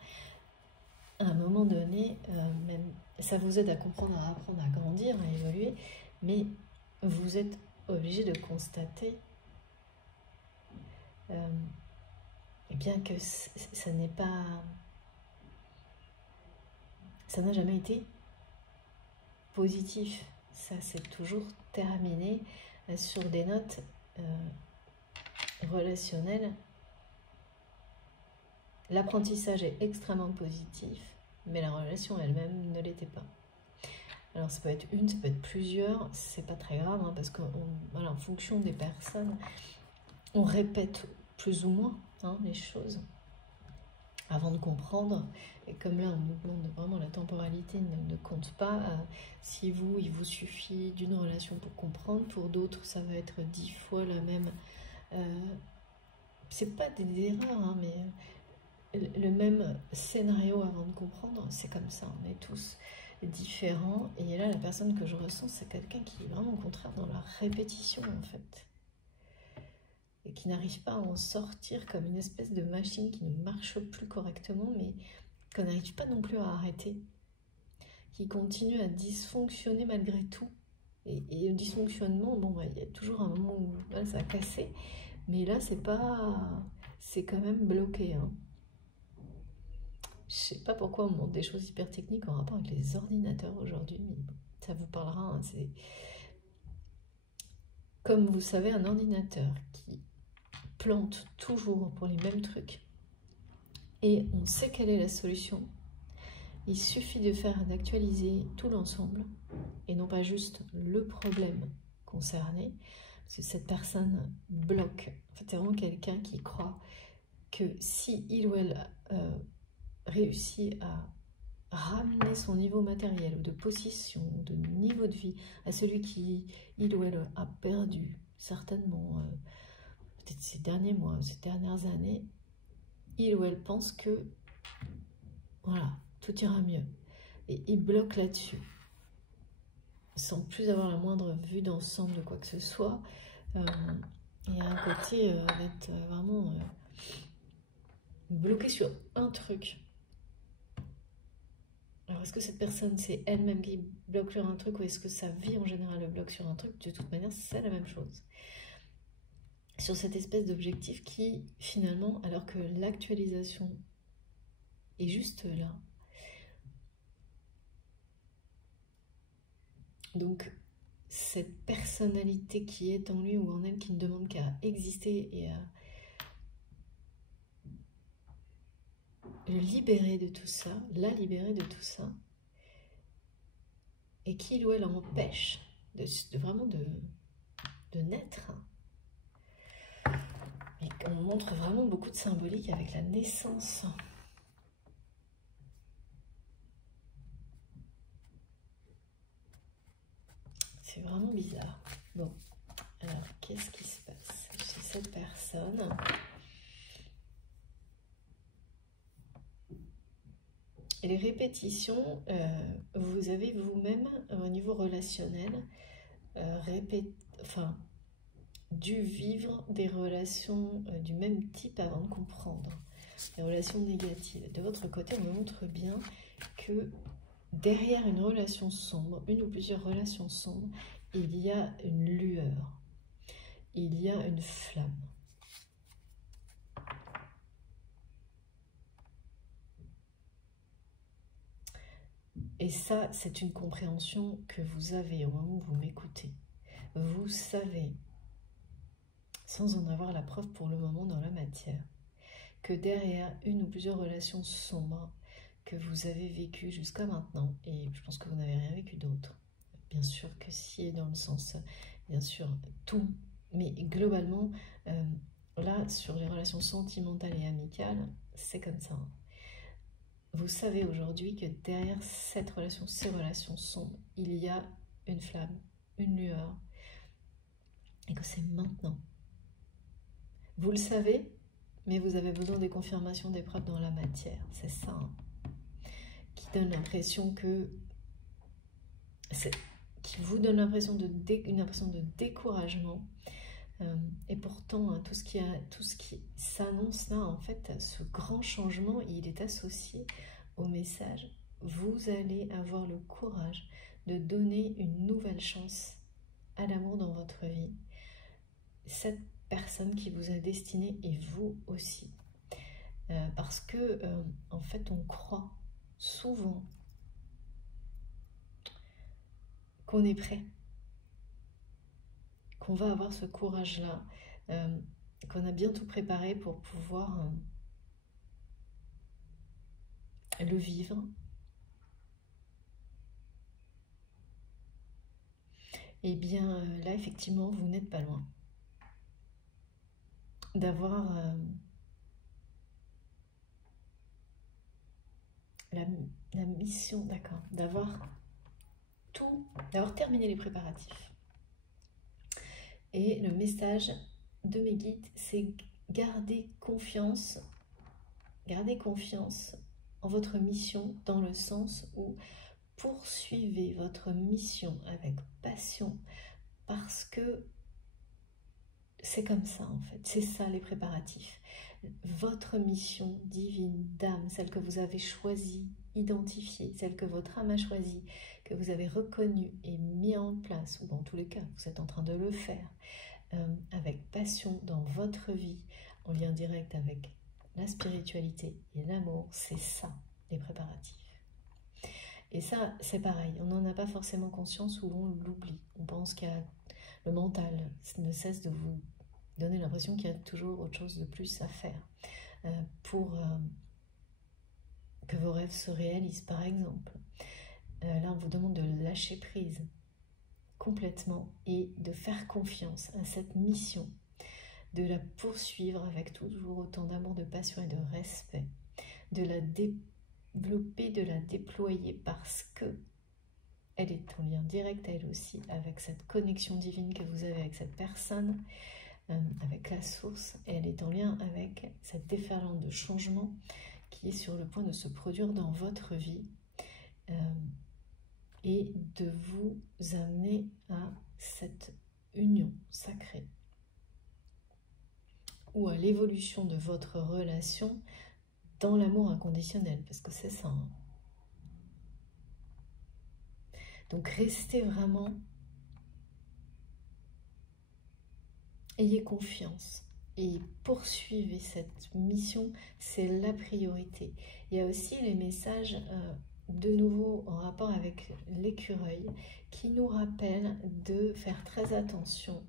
à un moment donné, même, ça vous aide à comprendre, à apprendre, à grandir, à évoluer, mais vous êtes obligé de constater bien que ça n'est pas... Ça n'a jamais été positif. Ça s'est toujours terminé sur des notes relationnelles. L'apprentissage est extrêmement positif, mais la relation elle-même ne l'était pas. Alors ça peut être une, ça peut être plusieurs, c'est pas très grave, parce qu'en voilà, en fonction des personnes, on répète plus ou moins les choses avant de comprendre. Et comme là on nous demande vraiment la temporalité ne compte pas, si il vous suffit d'une relation pour comprendre, pour d'autres ça va être 10 fois la même, c'est pas des erreurs, mais le même scénario avant de comprendre, c'est comme ça, on est tous différents. Et là la personne que je ressens, c'est quelqu'un qui est vraiment au contraire dans la répétition en fait, et qui n'arrive pas à en sortir, comme une espèce de machine qui ne marche plus correctement, mais qu'on n'arrive pas non plus à arrêter, qui continue à dysfonctionner malgré tout. Et le dysfonctionnement, bon, il y a toujours un moment où ça a cassé, mais là c'est quand même bloqué. Je sais pas pourquoi on montre des choses hyper techniques en rapport avec les ordinateurs aujourd'hui, mais bon, ça vous parlera. C'est comme vous savez, un ordinateur qui plante toujours pour les mêmes trucs, et on sait quelle est la solution. Il suffit d'actualiser tout l'ensemble et non pas juste le problème concerné, parce que cette personne bloque. En fait, c'est vraiment quelqu'un qui croit que si il ou elle réussi à ramener son niveau matériel, ou de position, de niveau de vie, à celui qui, il ou elle, a perdu certainement, peut-être ces derniers mois, ces dernières années, il ou elle pense que, voilà, tout ira mieux. Et il bloque là-dessus, sans plus avoir la moindre vue d'ensemble de quoi que ce soit. Il y a un côté d'être vraiment bloqué sur un truc. Alors, est-ce que cette personne, c'est elle-même qui bloque sur un truc, ou est-ce que sa vie en général le bloque sur un truc? De toute manière, c'est la même chose. Sur cette espèce d'objectif qui, finalement, alors que l'actualisation est juste là, donc cette personnalité qui est en lui ou en elle, qui ne demande qu'à exister et à le libérer de tout ça, la libérer de tout ça, et qui ou elle empêche vraiment de naître. Et on montre vraiment beaucoup de symbolique avec la naissance. C'est vraiment bizarre. Bon, alors qu'est-ce qui se passe chez cette personne? Et les répétitions, vous avez vous-même, au niveau relationnel, dû vivre des relations du même type avant de comprendre. Des relations négatives. De votre côté, on me montre bien que derrière une relation sombre, une ou plusieurs relations sombres, il y a une lueur, il y a une flamme. Et ça, c'est une compréhension que vous avez au moment où vous m'écoutez. Vous savez, sans en avoir la preuve pour le moment dans la matière, que derrière une ou plusieurs relations sombres que vous avez vécues jusqu'à maintenant, et je pense que vous n'avez rien vécu d'autre, bien sûr que si, dans le sens, bien sûr, tout, mais globalement, là, sur les relations sentimentales et amicales, c'est comme ça. Vous savez aujourd'hui que derrière cette relation, ces relations sombres, il y a une flamme, une lueur, et que c'est maintenant. Vous le savez, mais vous avez besoin des confirmations, des preuves dans la matière. C'est ça, hein, qui donne l'impression que... qui vous donne l'impression une impression de découragement. Et pourtant, hein, tout ce qui s'annonce là, en fait, ce grand changement, il est associé au message. Vous allez avoir le courage de donner une nouvelle chance à l'amour dans votre vie. Cette personne qui vous a destiné, et vous aussi. Parce que, en fait, on croit souvent qu'on est prêt, qu'on va avoir ce courage-là, qu'on a bien tout préparé pour pouvoir le vivre. Et bien là, effectivement, vous n'êtes pas loin d'avoir la mission, d'accord, d'avoir terminé les préparatifs. Et le message de mes guides, c'est garder confiance en votre mission, dans le sens où poursuivez votre mission avec passion, parce que c'est comme ça en fait, c'est ça les préparatifs. Votre mission divine d'âme, celle que vous avez choisie, identifiée, celle que votre âme a choisie, que vous avez reconnue et mis en place, ou dans tous les cas, vous êtes en train de le faire, avec passion dans votre vie, en lien direct avec la spiritualité et l'amour, c'est ça, les préparatifs. Et ça, c'est pareil, on n'en a pas forcément conscience ou on l'oublie. On pense qu'il y a le mental ne cesse de vous donner l'impression qu'il y a toujours autre chose de plus à faire pour que vos rêves se réalisent, par exemple. Là, on vous demande de lâcher prise complètement et de faire confiance à cette mission, de la poursuivre avec toujours autant d'amour, de passion et de respect, de la développer, de la déployer parce que elle est en lien direct, elle aussi, avec cette connexion divine que vous avez avec cette personne, avec la source, et elle est en lien avec cette déferlante de changement qui est sur le point de se produire dans votre vie et de vous amener à cette union sacrée ou à l'évolution de votre relation dans l'amour inconditionnel, parce que c'est ça. Hein. Donc restez vraiment, ayez confiance et poursuivez cette mission, c'est la priorité. Il y a aussi les messages de nouveau en rapport avec l'écureuil qui nous rappellent de faire très attention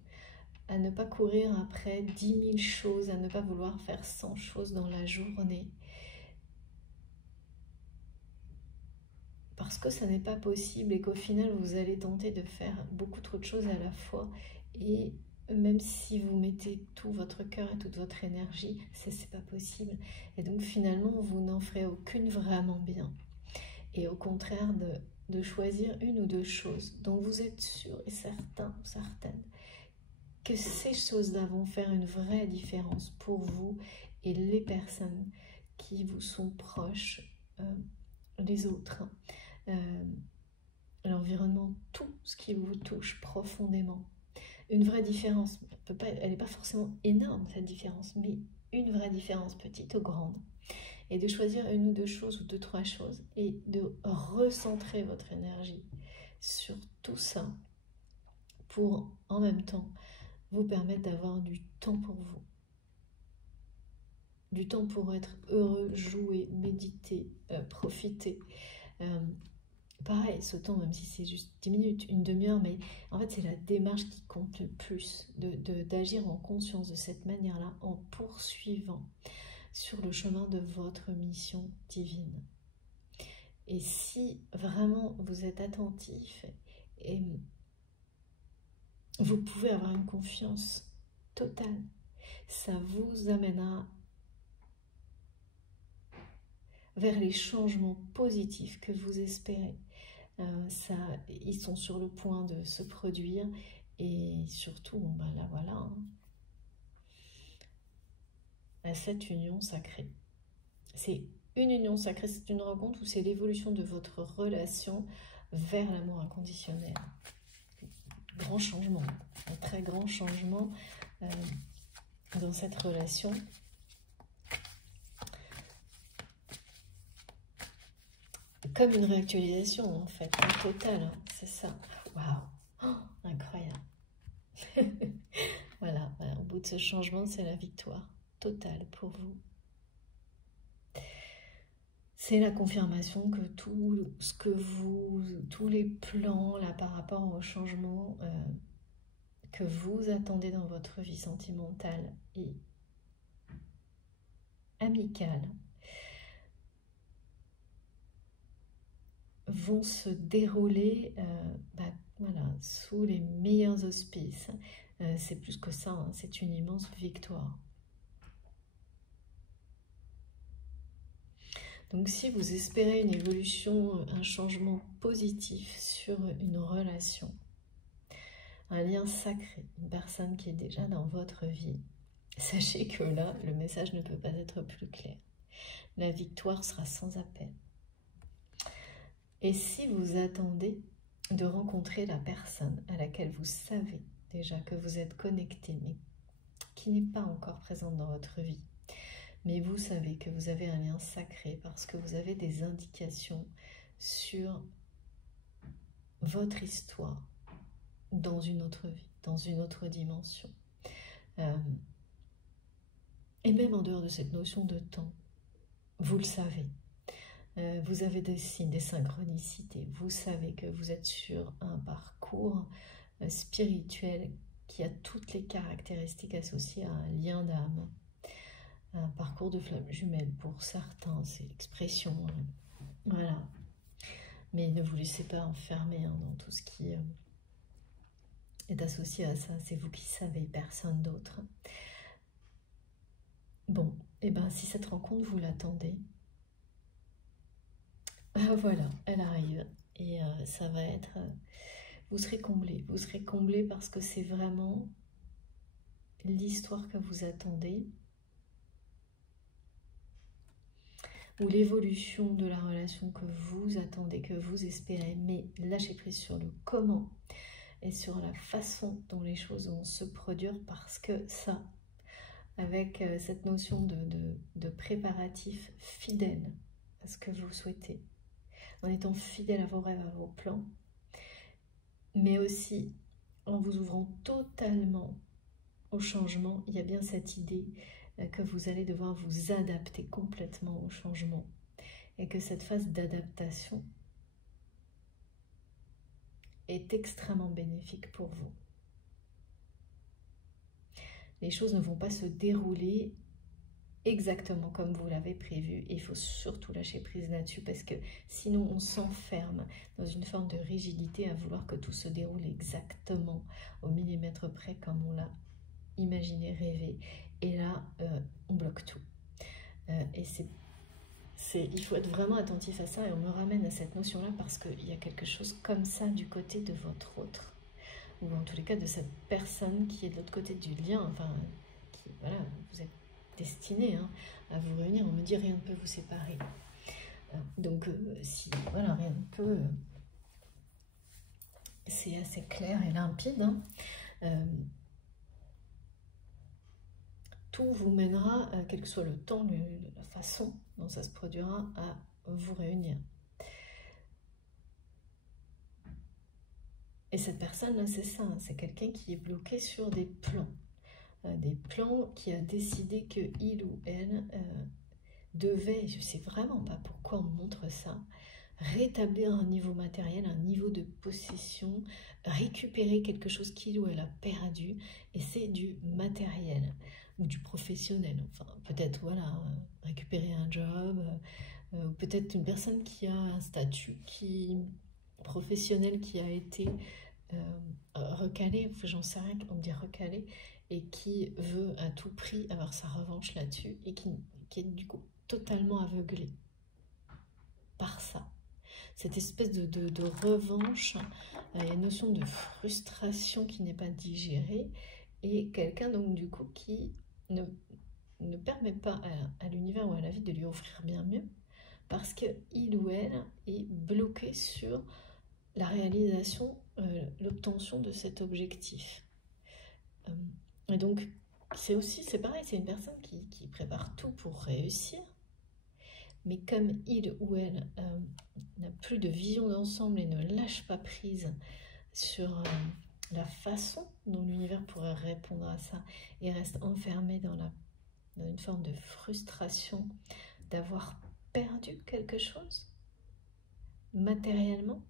à ne pas courir après 10 000 choses, à ne pas vouloir faire 100 choses dans la journée. Parce que ça n'est pas possible et qu'au final, vous allez tenter de faire beaucoup trop de choses à la fois. Et même si vous mettez tout votre cœur et toute votre énergie, c'est pas possible. Et donc finalement, vous n'en ferez aucune vraiment bien. Et au contraire, de choisir une ou deux choses dont vous êtes sûr et certain ou certaine que ces choses-là vont faire une vraie différence pour vous et les personnes qui vous sont proches, les autres, l'environnement, tout ce qui vous touche profondément. Une vraie différence, elle n'est pas forcément énorme cette différence, mais une vraie différence, petite ou grande. Et de choisir une ou deux choses ou deux, trois choses et de recentrer votre énergie sur tout ça pour en même temps vous permettre d'avoir du temps pour vous. Du temps pour être heureux, jouer, méditer, profiter. Pareil, ce temps, même si c'est juste 10 minutes, une demi-heure, mais en fait c'est la démarche qui compte le plus, d'agir en conscience de cette manière-là, en poursuivant sur le chemin de votre mission divine. Et si vraiment vous êtes attentif, et vous pouvez avoir une confiance totale, ça vous amènera vers les changements positifs que vous espérez. Ils sont sur le point de se produire et surtout, là voilà, hein, à cette union sacrée. C'est une union sacrée, c'est une rencontre où c'est l'évolution de votre relation vers l'amour inconditionnel. Grand changement, un très grand changement dans cette relation. Comme une réactualisation en fait, totale, hein, c'est ça. Waouh, oh, incroyable. Voilà, au bout de ce changement, c'est la victoire totale pour vous. C'est la confirmation que tous les plans là par rapport au changement que vous attendez dans votre vie sentimentale et amicale vont se dérouler voilà, sous les meilleurs auspices. C'est plus que ça, hein, c'est une immense victoire. Donc si vous espérez une évolution, un changement positif sur une relation, un lien sacré, une personne qui est déjà dans votre vie, sachez que là, le message ne peut pas être plus clair. La victoire sera sans appel. Et si vous attendez de rencontrer la personne à laquelle vous savez déjà que vous êtes connecté, mais qui n'est pas encore présente dans votre vie, mais vous savez que vous avez un lien sacré parce que vous avez des indications sur votre histoire dans une autre vie, dans une autre dimension. Et même en dehors de cette notion de temps, vous le savez. Vous avez des signes, des synchronicités. Vous savez que vous êtes sur un parcours spirituel qui a toutes les caractéristiques associées à un lien d'âme. Un parcours de flamme jumelle pour certains, c'est l'expression. Voilà. Mais ne vous laissez pas enfermer dans tout ce qui est associé à ça. C'est vous qui savez, personne d'autre. Bon, et bien si cette rencontre vous l'attendez, Voilà, elle arrive. Et ça va être... vous serez comblé. Vous serez comblé parce que c'est vraiment l'histoire que vous attendez. Ou l'évolution de la relation que vous attendez, que vous espérez. Mais lâchez prise sur le comment et sur la façon dont les choses vont se produire parce que ça, avec cette notion de préparatif fidèle à ce que vous souhaitez, en étant fidèle à vos rêves, à vos plans, mais aussi en vous ouvrant totalement au changement, il y a bien cette idée que vous allez devoir vous adapter complètement au changement et que cette phase d'adaptation est extrêmement bénéfique pour vous. Les choses ne vont pas se dérouler exactement comme vous l'avez prévu et il faut surtout lâcher prise là-dessus parce que sinon on s'enferme dans une forme de rigidité à vouloir que tout se déroule exactement au millimètre près comme on l'a imaginé, rêvé et là on bloque tout et il faut être vraiment attentif à ça et on me ramène à cette notion là parce qu'il y a quelque chose comme ça du côté de votre autre ou en tous les cas de cette personne qui est de l'autre côté du lien, enfin qui, voilà, vous êtes destiné à vous réunir, on me dit rien ne peut vous séparer. Donc si voilà, rien ne peut, c'est assez clair et limpide. Tout vous mènera, quel que soit le temps, la façon dont ça se produira, à vous réunir. Et cette personne-là, c'est ça, c'est quelqu'un qui est bloqué sur des plans qui a décidé que il ou elle devait, je ne sais vraiment pas pourquoi on montre ça, rétablir un niveau matériel, un niveau de possession, récupérer quelque chose qu'il ou elle a perdu, et c'est du matériel ou du professionnel. Enfin, peut-être voilà, récupérer un job, peut-être une personne qui a un statut professionnel qui a été recalé, j'en sais rien, on me dit recalé, et qui veut à tout prix avoir sa revanche là-dessus et qui est du coup totalement aveuglé par ça. Cette espèce de revanche, il y a une notion de frustration qui n'est pas digérée et quelqu'un donc du coup qui ne permet pas à l'univers ou à la vie de lui offrir bien mieux parce qu'il ou elle est bloqué sur la réalisation, l'obtention de cet objectif. Et donc, c'est pareil, c'est une personne qui prépare tout pour réussir, mais comme il ou elle n'a plus de vision d'ensemble et ne lâche pas prise sur la façon dont l'univers pourrait répondre à ça et reste enfermé dans une forme de frustration d'avoir perdu quelque chose matériellement.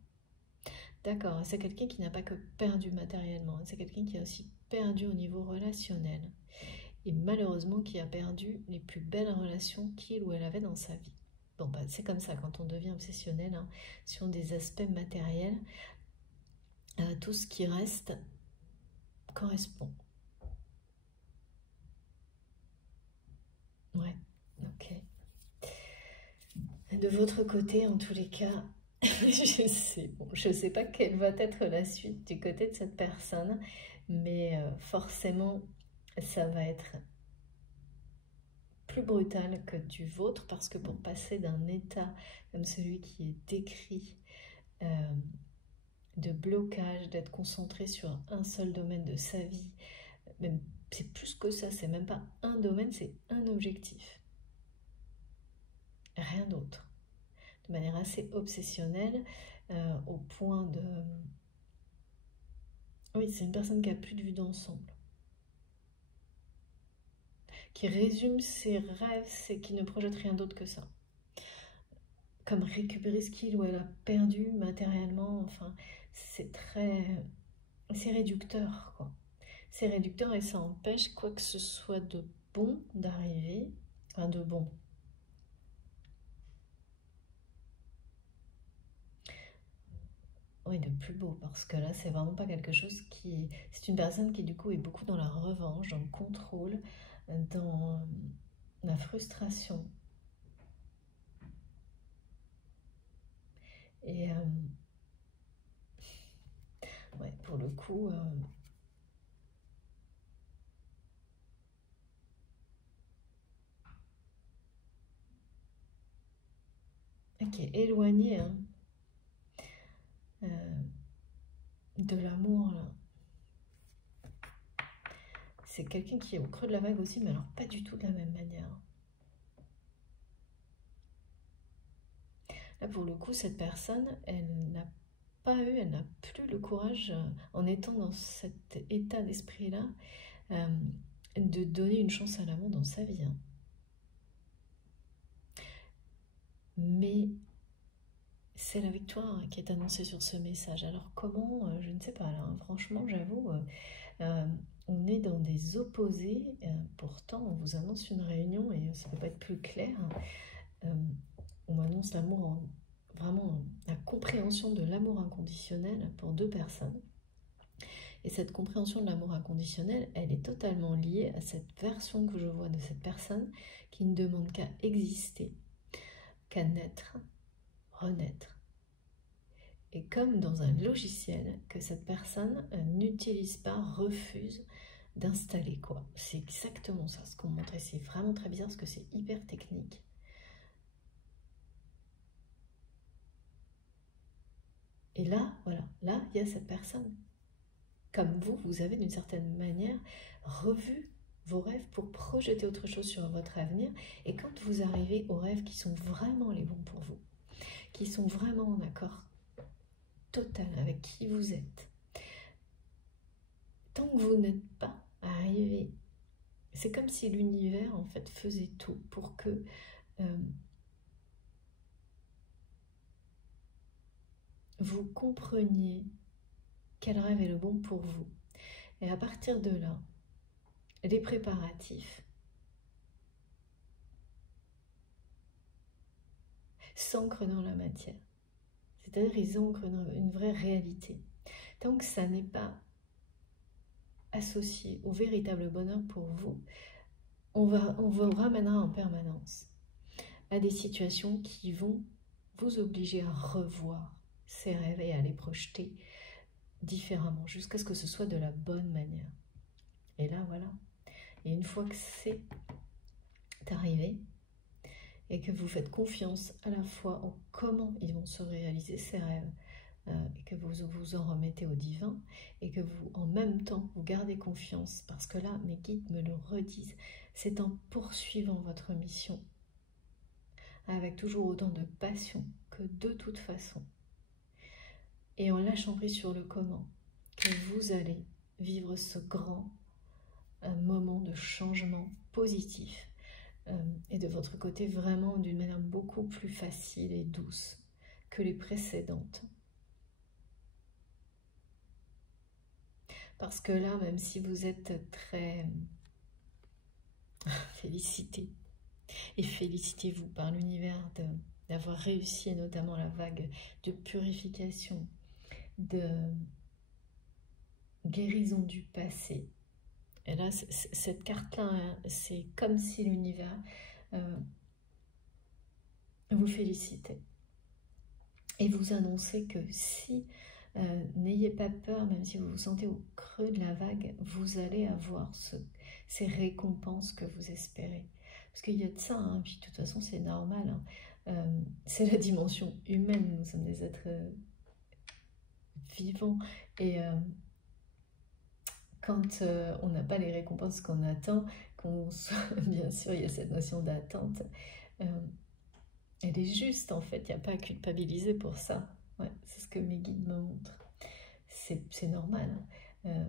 D'accord, c'est quelqu'un qui n'a pas que perdu matériellement, c'est quelqu'un qui a aussi perdu au niveau relationnel et malheureusement qui a perdu les plus belles relations qu'il ou elle avait dans sa vie. Bon, bah, c'est comme ça quand on devient obsessionnel sur des aspects matériels, tout ce qui reste correspond. Ouais, ok. De votre côté, en tous les cas, je sais pas quelle va être la suite du côté de cette personne, mais forcément, ça va être plus brutal que du vôtre parce que pour passer d'un état comme celui qui est décrit, de blocage, d'être concentré sur un seul domaine de sa vie, même c'est plus que ça, c'est même pas un domaine, c'est un objectif, rien d'autre, de manière assez obsessionnelle, au point de... Oui, c'est une personne qui a plus de vue d'ensemble, qui résume ses rêves, c'est qui ne projette rien d'autre que ça. Comme récupérer ce qu'il ou elle a perdu matériellement, enfin, c'est réducteur, quoi. C'est réducteur et ça empêche quoi que ce soit de bon d'arriver, enfin de bon. Oui, de plus beau, parce que là, c'est vraiment pas quelque chose qui... C'est une personne qui, du coup, est beaucoup dans la revanche, dans le contrôle, dans la frustration. Et ouais, pour le coup, ok, éloigné hein, de l'amour là. C'est quelqu'un qui est au creux de la vague aussi, mais alors pas du tout de la même manière. Là, pour le coup, cette personne, elle n'a plus le courage, en étant dans cet état d'esprit-là, de donner une chance à l'amour dans sa vie. Hein. Mais c'est la victoire qui est annoncée sur ce message. Alors comment, je ne sais pas là, hein, franchement, j'avoue, on est dans des opposés, pourtant on vous annonce une réunion et ça ne peut pas être plus clair. On m'annonce l'amour, vraiment la compréhension de l'amour inconditionnel pour deux personnes. Et cette compréhension de l'amour inconditionnel, elle est totalement liée à cette version que je vois de cette personne qui ne demande qu'à exister, qu'à naître, renaître. Et comme dans un logiciel que cette personne n'utilise pas, refuse d'installer quoi. C'est exactement ça ce qu'on montre et c'est vraiment très bizarre parce que c'est hyper technique. Et là, voilà, là, il y a cette personne. Comme vous avez d'une certaine manière revu vos rêves pour projeter autre chose sur votre avenir. Et quand vous arrivez aux rêves qui sont vraiment les bons pour vous, qui sont vraiment en accord total avec qui vous êtes, tant que vous n'êtes pas arrivé, c'est comme si l'univers en fait faisait tout pour que vous compreniez quel rêve est le bon pour vous. Et à partir de là, les préparatifs s'ancrent dans la matière. C'est-à-dire ils ancrent une vraie réalité. Tant que ça n'est pas associé au véritable bonheur pour vous, on vous ramènera en permanence à des situations qui vont vous obliger à revoir ces rêves et à les projeter différemment, jusqu'à ce que ce soit de la bonne manière. Et là, voilà. Et une fois que c'est arrivé, et que vous faites confiance à la fois en comment ils vont se réaliser ces rêves, et que vous vous en remettez au divin, et que vous, en même temps, vous gardez confiance, parce que là, mes guides me le redisent, c'est en poursuivant votre mission, avec toujours autant de passion que de toute façon, et en lâchant prise sur le comment, que vous allez vivre ce grand moment de changement positif, et de votre côté vraiment d'une manière beaucoup plus facile et douce que les précédentes. Parce que là, même si vous êtes très félicité, et félicitez-vous par l'univers d'avoir réussi, et notamment la vague de purification, de guérison du passé. Et là, cette carte-là, hein, c'est comme si l'univers vous félicitait et vous annonçait que si n'ayez pas peur, même si vous vous sentez au creux de la vague, vous allez avoir ces récompenses que vous espérez. Parce qu'il y a de ça, hein, puis de toute façon c'est normal. Hein. C'est la dimension humaine, nous sommes des êtres vivants. Et quand on n'a pas les récompenses qu'on attend, bien sûr il y a cette notion d'attente, elle est juste en fait, il n'y a pas à culpabiliser pour ça. Ouais, c'est ce que mes guides me montrent. C'est normal. Hein.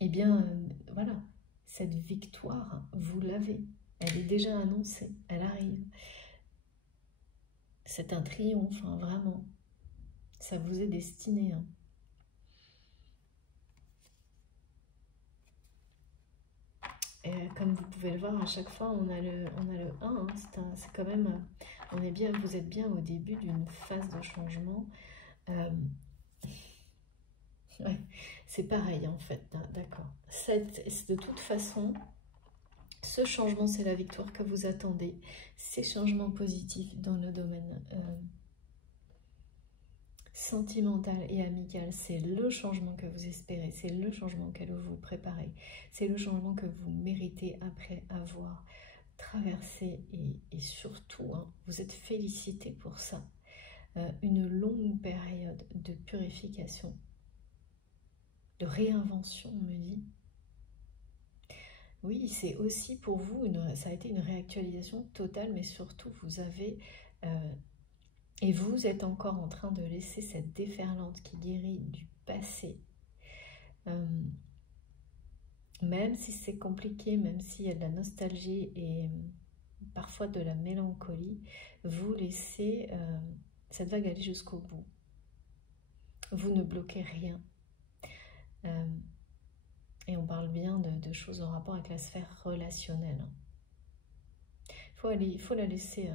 Eh bien, voilà, cette victoire, vous l'avez. Elle est déjà annoncée, elle arrive. C'est un triomphe, hein, vraiment. Ça vous est destiné. Hein. Et comme vous pouvez le voir, à chaque fois, on a le 1. Hein. C'est quand même, vous êtes bien au début d'une phase de changement. Ouais, c'est pareil en fait, d'accord. De toute façon, Ce changement, c'est la victoire que vous attendez. Ces changements positifs dans le domaine sentimental et amical, c'est le changement que vous espérez, c'est le changement que vous vous préparez, c'est le changement que vous méritez après avoir traversé et surtout, hein, vous êtes félicité pour ça. Une longue période de purification, de réinvention, on me dit. Oui, c'est aussi pour vous, ça a été une réactualisation totale, mais surtout vous avez, et vous êtes encore en train de laisser cette déferlante qui guérit du passé. Même si c'est compliqué, même s'il y a de la nostalgie et parfois de la mélancolie, vous laissez cette vague aller jusqu'au bout. Vous ne bloquez rien. Et on parle bien de choses en rapport avec la sphère relationnelle. Il faut la laisser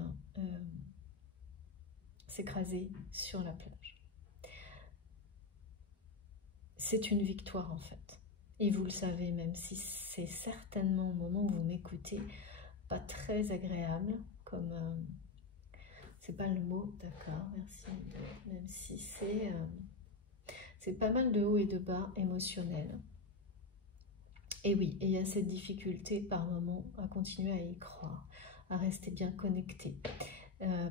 s'écraser sur la plage. C'est une victoire en fait. Et vous le savez, même si c'est certainement au moment où vous m'écoutez, pas très agréable, comme... c'est pas le mot, d'accord, merci. Même si c'est pas mal de hauts et de bas émotionnels. Et oui, et il y a cette difficulté par moment à continuer à y croire, à rester bien connecté.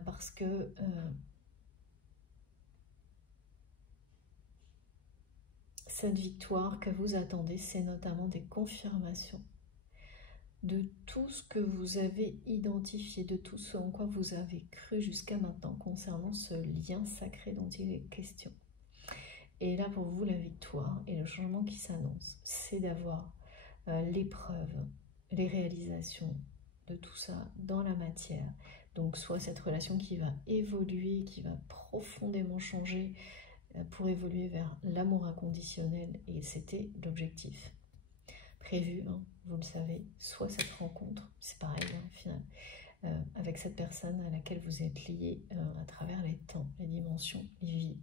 Parce que cette victoire que vous attendez, c'est notamment des confirmations de tout ce que vous avez identifié, de tout ce en quoi vous avez cru jusqu'à maintenant concernant ce lien sacré dont il est question. Et là, pour vous, la victoire et le changement qui s'annonce, c'est d'avoir l'épreuve, les réalisations de tout ça dans la matière. Donc, soit cette relation qui va évoluer, qui va profondément changer pour évoluer vers l'amour inconditionnel, et c'était l'objectif prévu, hein, vous le savez, soit cette rencontre, c'est pareil, hein, au final, avec cette personne à laquelle vous êtes lié à travers les temps, les dimensions, les vies,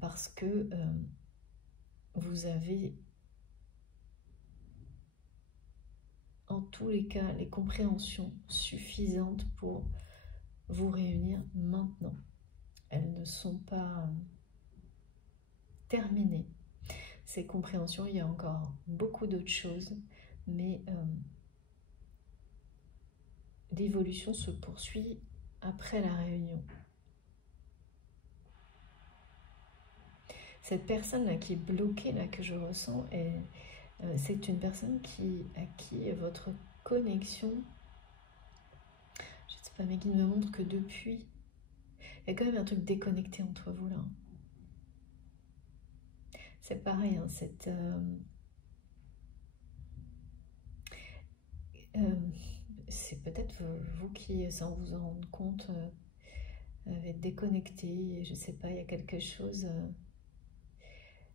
parce que vous avez en tous les cas les compréhensions suffisantes pour vous réunir maintenant. Elles ne sont pas terminées. Ces compréhensions, il y a encore beaucoup d'autres choses, mais l'évolution se poursuit après la réunion. Cette personne-là qui est bloquée, là, que je ressens, c'est une personne à qui votre connexion, je ne sais pas, mais qui me montre que depuis, il y a quand même un truc déconnecté entre vous, là. C'est pareil, hein, c'est peut-être vous qui, sans vous en rendre compte, êtes déconnecté, je ne sais pas, il y a quelque chose...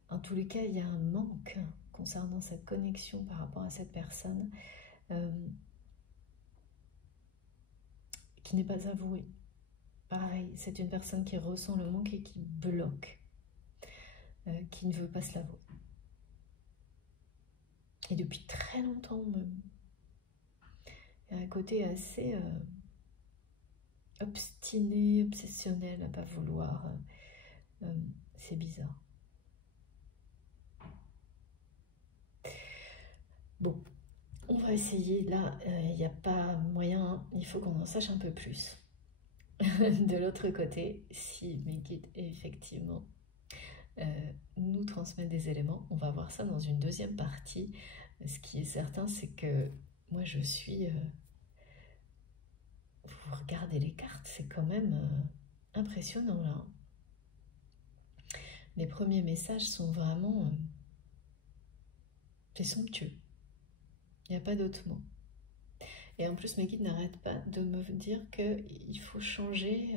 En tous les cas, il y a un manque concernant cette connexion par rapport à cette personne qui n'est pas avouée. Pareil, c'est une personne qui ressent le manque et qui bloque, qui ne veut pas se l'avouer. Et depuis très longtemps même. Il y a un côté assez obstiné, obsessionnel à ne pas vouloir. C'est bizarre. Bon, on va essayer. Là, il n'y a pas moyen, il faut qu'on en sache un peu plus. De l'autre côté, si mes guides effectivement nous transmettent des éléments, on va voir ça dans une deuxième partie. Ce qui est certain, c'est que moi je suis... vous regardez les cartes, c'est quand même impressionnant là. Les premiers messages sont vraiment... c'est somptueux. Il n'y a pas d'autre mot. Et en plus, mes guides n'arrêtent pas de me dire qu'il faut changer.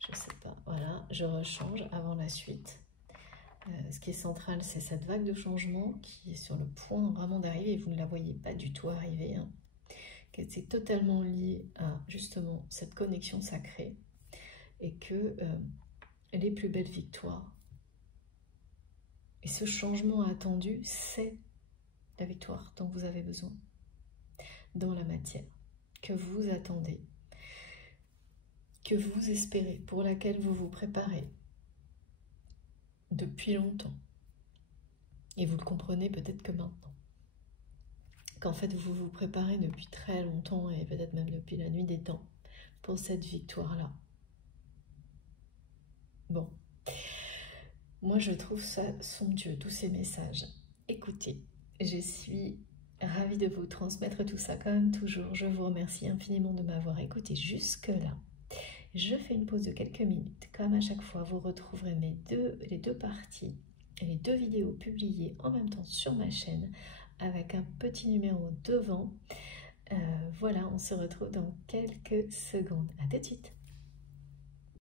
Je sais pas, voilà, je rechange avant la suite. Ce qui est central, c'est cette vague de changement qui est sur le point vraiment d'arriver. Et vous ne la voyez pas du tout arriver. Hein. C'est totalement lié à justement cette connexion sacrée. Et que les plus belles victoires et ce changement attendu, c'est la victoire dont vous avez besoin. dans la matière, que vous attendez, que vous espérez, pour laquelle vous vous préparez depuis longtemps. Et vous le comprenez peut-être que maintenant. Qu'en fait vous vous préparez depuis très longtemps et peut-être même depuis la nuit des temps pour cette victoire-là. Bon, moi je trouve ça somptueux, tous ces messages. Écoutez, je suis ravie de vous transmettre tout ça comme toujours. Je vous remercie infiniment de m'avoir écouté jusque-là. Je fais une pause de quelques minutes. Comme à chaque fois, vous retrouverez les deux parties et les deux vidéos publiées en même temps sur ma chaîne avec un petit numéro devant. Voilà, on se retrouve dans quelques secondes. À tout de suite.